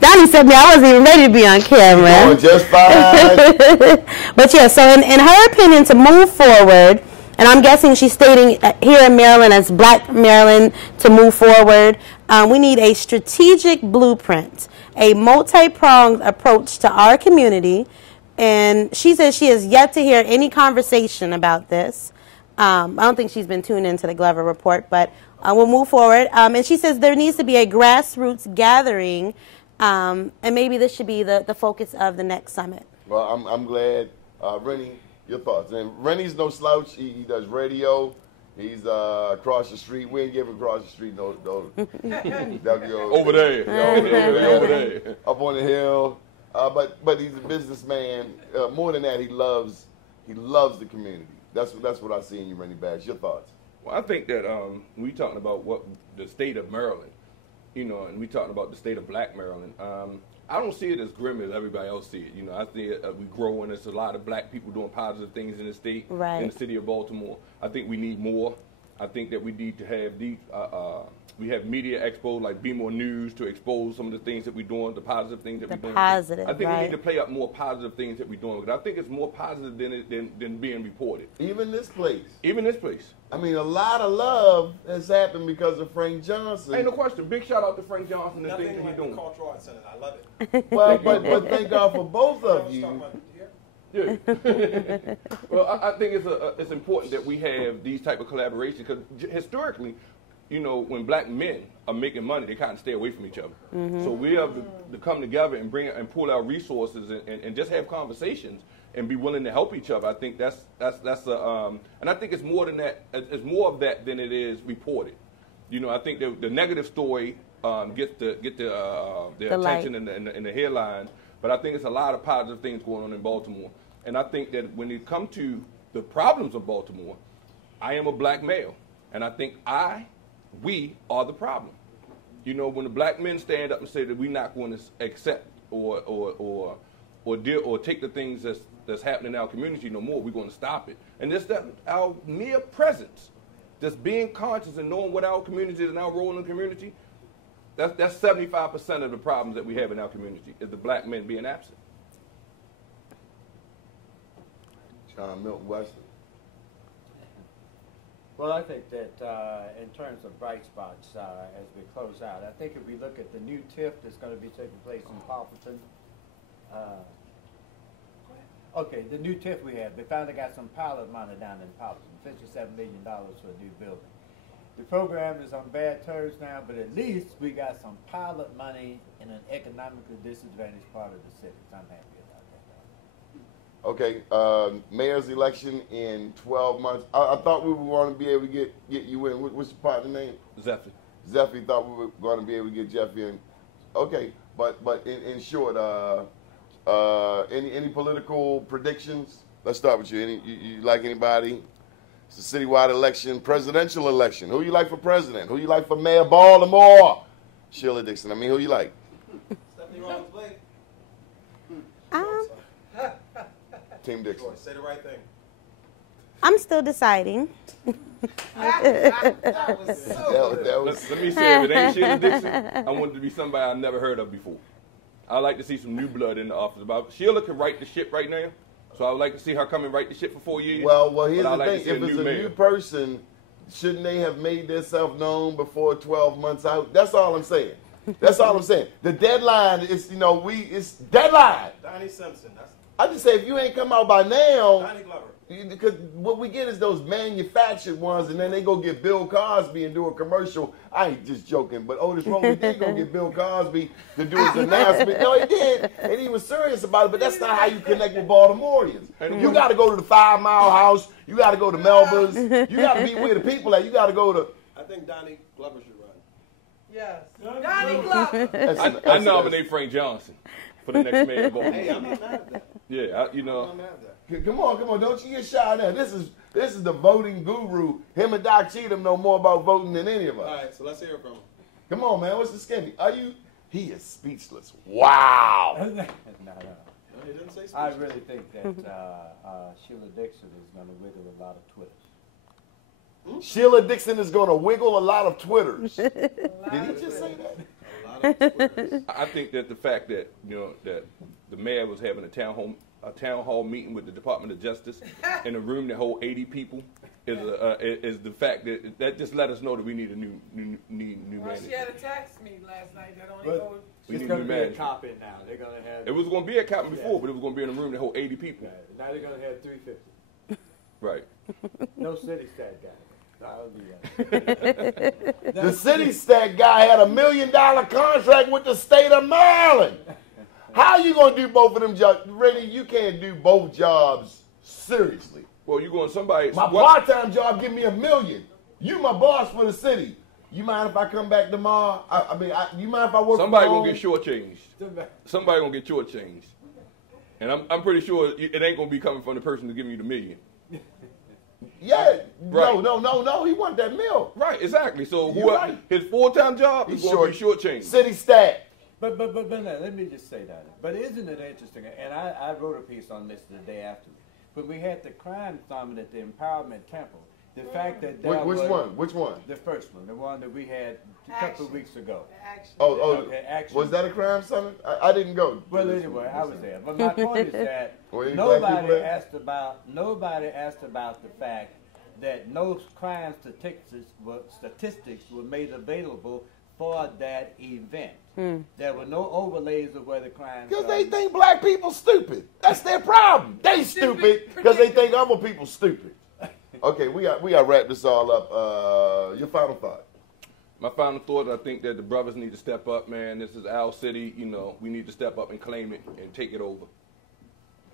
Donnie said I wasn't even ready to be on camera. You're going just fine. But yeah, so in her opinion, to move forward, and I'm guessing she's stating here in Maryland as Black Maryland to move forward, we need a strategic blueprint, a multi-pronged approach to our community. And she says she has yet to hear any conversation about this. I don't think she's been tuned into the Glover Report, but we'll move forward. And she says there needs to be a grassroots gathering, and maybe this should be the focus of the next summit. Well, I'm glad. Rennie, your thoughts? And Rennie's no slouch. He does radio. He's across the street. We ain't giving across the street no Over there. Over there. Up on the hill. But he's a businessman. More than that, he loves the community. That's what I see in you, Rennie Bass. Your thoughts? Well, I think that we talking about what the state of Maryland, and we talking about the state of Black Maryland. I don't see it as grim as everybody else see it. I think we grow and there's a lot of Black people doing positive things in the state, in the city of Baltimore. I think we need more. I think that we need to have these. We have media expos like Be More News to expose some of the things that we're doing, the positive things that we're doing. I think we need to play up more positive things that we're doing. Because I think it's more positive than being reported. Even this place. Even this place. I mean, a lot of love has happened because of Frank Johnson. Ain't no question. Big shout out to Frank Johnson and the things that he's doing. Cultural Arts Center. I love it. Well, but thank God for both of you. Yeah. Well, I think it's important that we have these type of collaborations because historically, when Black men are making money, they kind of stay away from each other. Mm-hmm. So we have to come together and pull our resources and just have conversations and be willing to help each other. I think that's and I think it's more than that. It's more of that than it is reported. I think the negative story gets the attention and the headlines, but I think it's a lot of positive things going on in Baltimore. And I think that when it comes to the problems of Baltimore, I am a Black male, and I think we are the problem. When the Black men stand up and say that we're not going to accept or take the things that's happening in our community no more, we're going to stop it. And just that our mere presence just being conscious and knowing what our community is and our role in the community, that's 75% of the problems that we have in our community is the black men being absent. John Milton Wesley. Well, I think that in terms of bright spots as we close out, I think if we look at the new TIF that's going to be taking place in Poplarton, okay, the new TIF we have, they finally got some pilot money down in Poplarton, $57 million for a new building. The program is on bad terms now, but at least we got some pilot money in an economically disadvantaged part of the city. So I'm happy about that. Okay, mayor's election in 12 months. I thought we were going to be able to get you in. What's your partner name? Zephyr. Zephyr thought we were going to be able to get Jeff in. Okay, but in short, any political predictions? Let's start with you. You like anybody? It's a citywide election, presidential election. Who you like for president? Who you like for mayor of Baltimore? Sheila Dixon. I mean, who you like? Stephanie Rawlings Blake. Team Dixon. Say the right thing. I'm still deciding. That was so good. Let me say, if it ain't Sheila Dixon, I want it to be somebody I've never heard of before. I like to see some new blood in the office. Sheila can right the ship right now, so I would like to see her come and right the ship for 4 years. Well, here's the like thing. If it's a new person, shouldn't they have made themselves known before 12 months out? That's all I'm saying. That's all I'm saying. The deadline is, it's deadline. Donnie Simpson. I just say if you ain't come out by now, Donnie Glover. because what we get is those manufactured ones, and then they go get Bill Cosby and do a commercial. I ain't just joking, but Otis Roman did go get Bill Cosby to do his announcement. No, he did, and he was serious about it, but that's not how you connect with Baltimoreans. You got to go to the 5 Mile House. You got to go to Melba's. You got to be where the people at. You got to go to... I think Donnie Glover should run. Yes. Donnie Glover. I nominate Frank Johnson for the next mayor of Baltimore. Hey, I'm not mad at that. Yeah, I'm not mad at that. Come on, don't you get shy now. This is the voting guru. Him and Doc Cheatham know more about voting than any of us. All right, so let's hear from him. Come on, man. What's the skinny? He is speechless. Wow. No. He didn't say I really think that Sheila Dixon is going to wiggle a lot of Twitters. Sheila Dixon is going to wiggle a lot of Twitters. Did he just say that? A lot of Twitters. I think that the fact that that the mayor was having a town hall meeting with the Department of Justice in a room that hold 80 people is the fact that just let us know that we need a new manager. She had a text me last night that only But goes. she's going to be a cop in now. They're going to have. It was going to be a cop before, but it was going to be in a room that hold 80 people. Now they're going to have 350. Right. No city stat guy. I'll do that. The city stat guy had $1 million contract with the state of Maryland. How you going to do both of them jobs? Really, you can't do both jobs seriously. Well, you going somebody. My part-time job give me $1 million. You my boss for the city. You mind if I come back tomorrow? You mind if I work Somebody from home? gonna get shortchanged. Somebody gonna get shortchanged. And I'm pretty sure it ain't gonna be coming from the person who's giving you the $1 million. Yeah. Right. No. He want that $1 Right, exactly. So right. his full-time job is going to be shortchanged. City stat. But now, let me just say that. But isn't it interesting? And I wrote a piece on this the day after. When we had the crime summit at the Empowerment Temple, the fact that Which one? The first one, the one that we had a couple of weeks ago. Action. Was that a crime summit? I didn't go. Well, anyway, I was there. But my point is that nobody asked about the fact that no crime statistics were made available for that event. There were no overlays of where the crime. Because they think black people stupid. That's their problem. They stupid because they think other people stupid. Okay, we got to wrap this all up. Your final thought. My final thought, I think that the brothers need to step up, man. This is our city. We need to step up and claim it and take it over.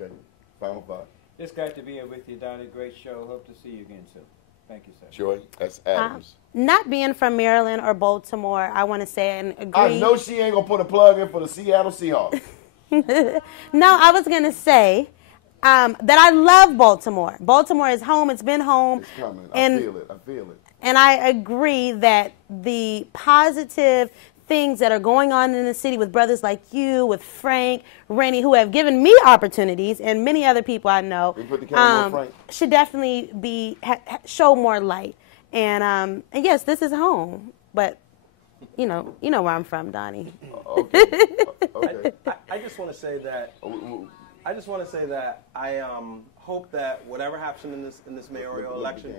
Okay, final thought. It's great to be here with you, Donnie. Great show. Hope to see you again soon. Thank you, sir. Joy, that's Adams. Not being from Maryland or Baltimore, I want to say and agree. I know she ain't going to put a plug in for the Seattle Seahawks. No, I was going to say that I love Baltimore. Baltimore is home. It's been home. It's coming. And, I feel it. And I agree that the positive things that are going on in the city with brothers like you, with Frank, Rennie, who have given me opportunities, and many other people I know, Frank. should definitely be show more light. And yes, this is home, but you know where I'm from, Donnie. Okay. Okay. I just want to say that. I just want to say that I hope that whatever happens in this mayoral election,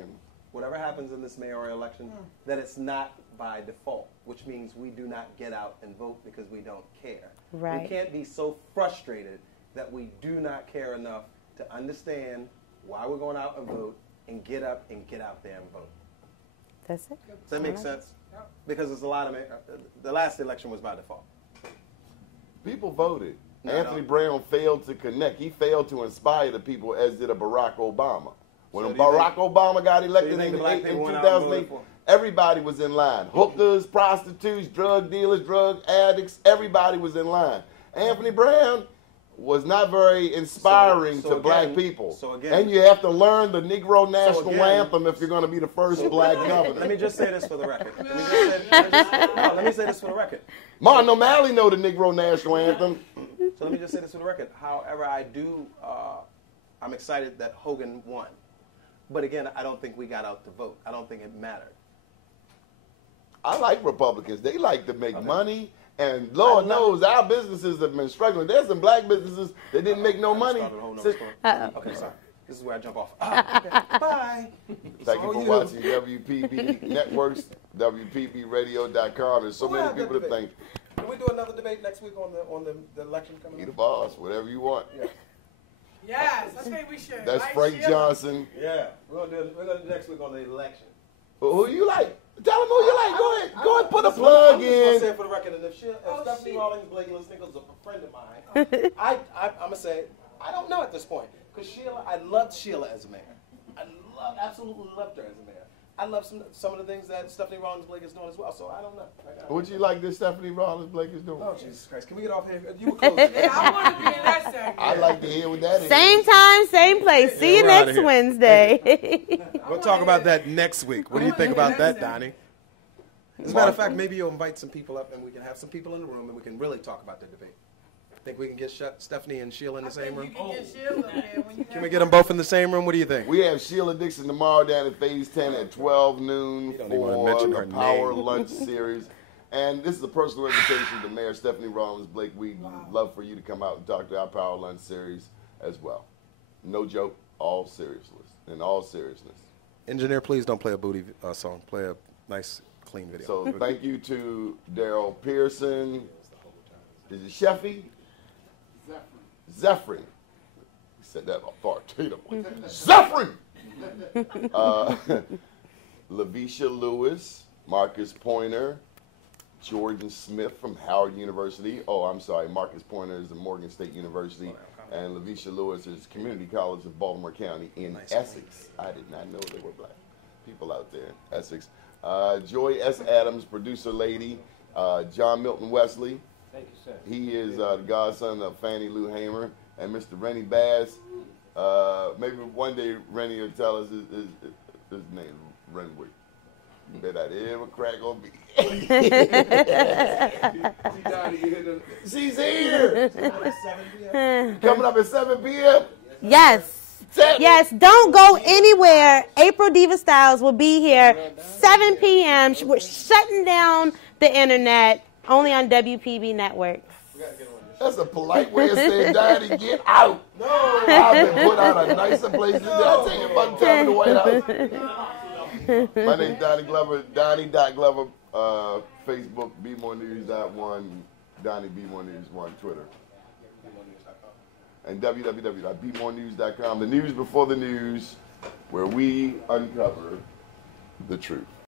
whatever happens in this mayoral election, that it's not by default, which means we do not get out and vote because we don't care. Right. We can't be so frustrated that we do not care enough to understand why we're going out and vote and get up and get out there and vote. That's it. Does that make sense? Because there's a lot of the last election was by default. People voted. No, Anthony Brown failed to connect. He failed to inspire the people, as did a Barack Obama. When Barack Obama got elected in 2008, everybody was in line. Hookers, prostitutes, drug dealers, drug addicts, everybody was in line. Anthony Brown was not very inspiring to black people. And you have to learn the Negro National Anthem if you're going to be the first black governor. Let me just say this for the record. Let me say this for the record. Martin O'Malley know the Negro National Anthem. So let me just say this for the record. However, I'm excited that Hogan won. But again, I don't think we got out to vote. I don't think it mattered. I like Republicans. They like to make money. And Lord knows our businesses have been struggling. There's some black businesses that didn't make no money. Okay, sorry. This is where I jump off. Okay. Bye. Thank you for watching WPB Networks, WPBRadio.com. There's so many people to thank. Can we do another debate next week on the election coming up? Be the boss, whatever you want. Yeah. Yes, I think we should. That's Frank Johnson. Yeah, we're gonna do next week on the election. Who you like? Tell them who you like. Go ahead, put a plug I'm in. just gonna say it for the record, and if Stephanie Rawlings Blake listening, because a friend of mine, I'm gonna say I don't know at this point, because I loved Sheila as a mayor. Absolutely loved her as a mayor. I love some of the things that Stephanie Rawlings Blake is doing as well. So I don't know. What you like that Stephanie Rawlings Blake is doing? Oh Jesus Christ! Can we get off here? You were close. Yeah, I want to be in that segment. I like to hear what that is. Same time, same place. See you next Wednesday. We'll talk about that next week. What do you think about that, Donnie? As a matter of fact, maybe you'll invite some people up and we can have some people in the room and we can really talk about the debate. Think we can get Stephanie and Sheila in the same room? Can we get them both in the same room? What do you think? We have Sheila Dixon tomorrow down at Phase 10 at 12 noon for the Power Lunch Series. And this is a personal invitation to Mayor Stephanie Rawlings Blake. We'd love for you to come out and talk to our Power Lunch Series as well. No joke, all seriousness. In all seriousness. Engineer, please don't play a booty song. Play a nice, clean video. So thank you to Daryl Pearson. Is it Sheffy? Zephyrin. He said that authoritatively. Zephyrin! Lavisha Lewis, Marcus Pointer, Jordan Smith from Howard University. Oh, I'm sorry. Marcus Pointer is at Morgan State University. And Lavisha Lewis is Community College of Baltimore County in Essex. I did not know there were black people out there in Essex. Joy S. Adams, producer lady. John Milton Wesley. Thank you, sir. He is the godson of Fannie Lou Hamer. And Mr. Rennie Bass. Maybe one day Rennie will tell us his name, Renwick. You bet I'd ever crack on me. She's here. Coming up at 7 p.m. Yes. Yes, don't go anywhere. April Diva Styles will be here 7 p.m. We're shutting down the internet only on WPB Network. That's a polite way of saying, Daddy, get out. No. I've been put out of nicer places. Did I tell you about the time in the White House? My name's Donnie Glover, Donnie.Glover, Facebook, B-More-News.1, Donnie B-More-News1, Twitter. And www.bmorenews.com, the news before the news, where we uncover the truth.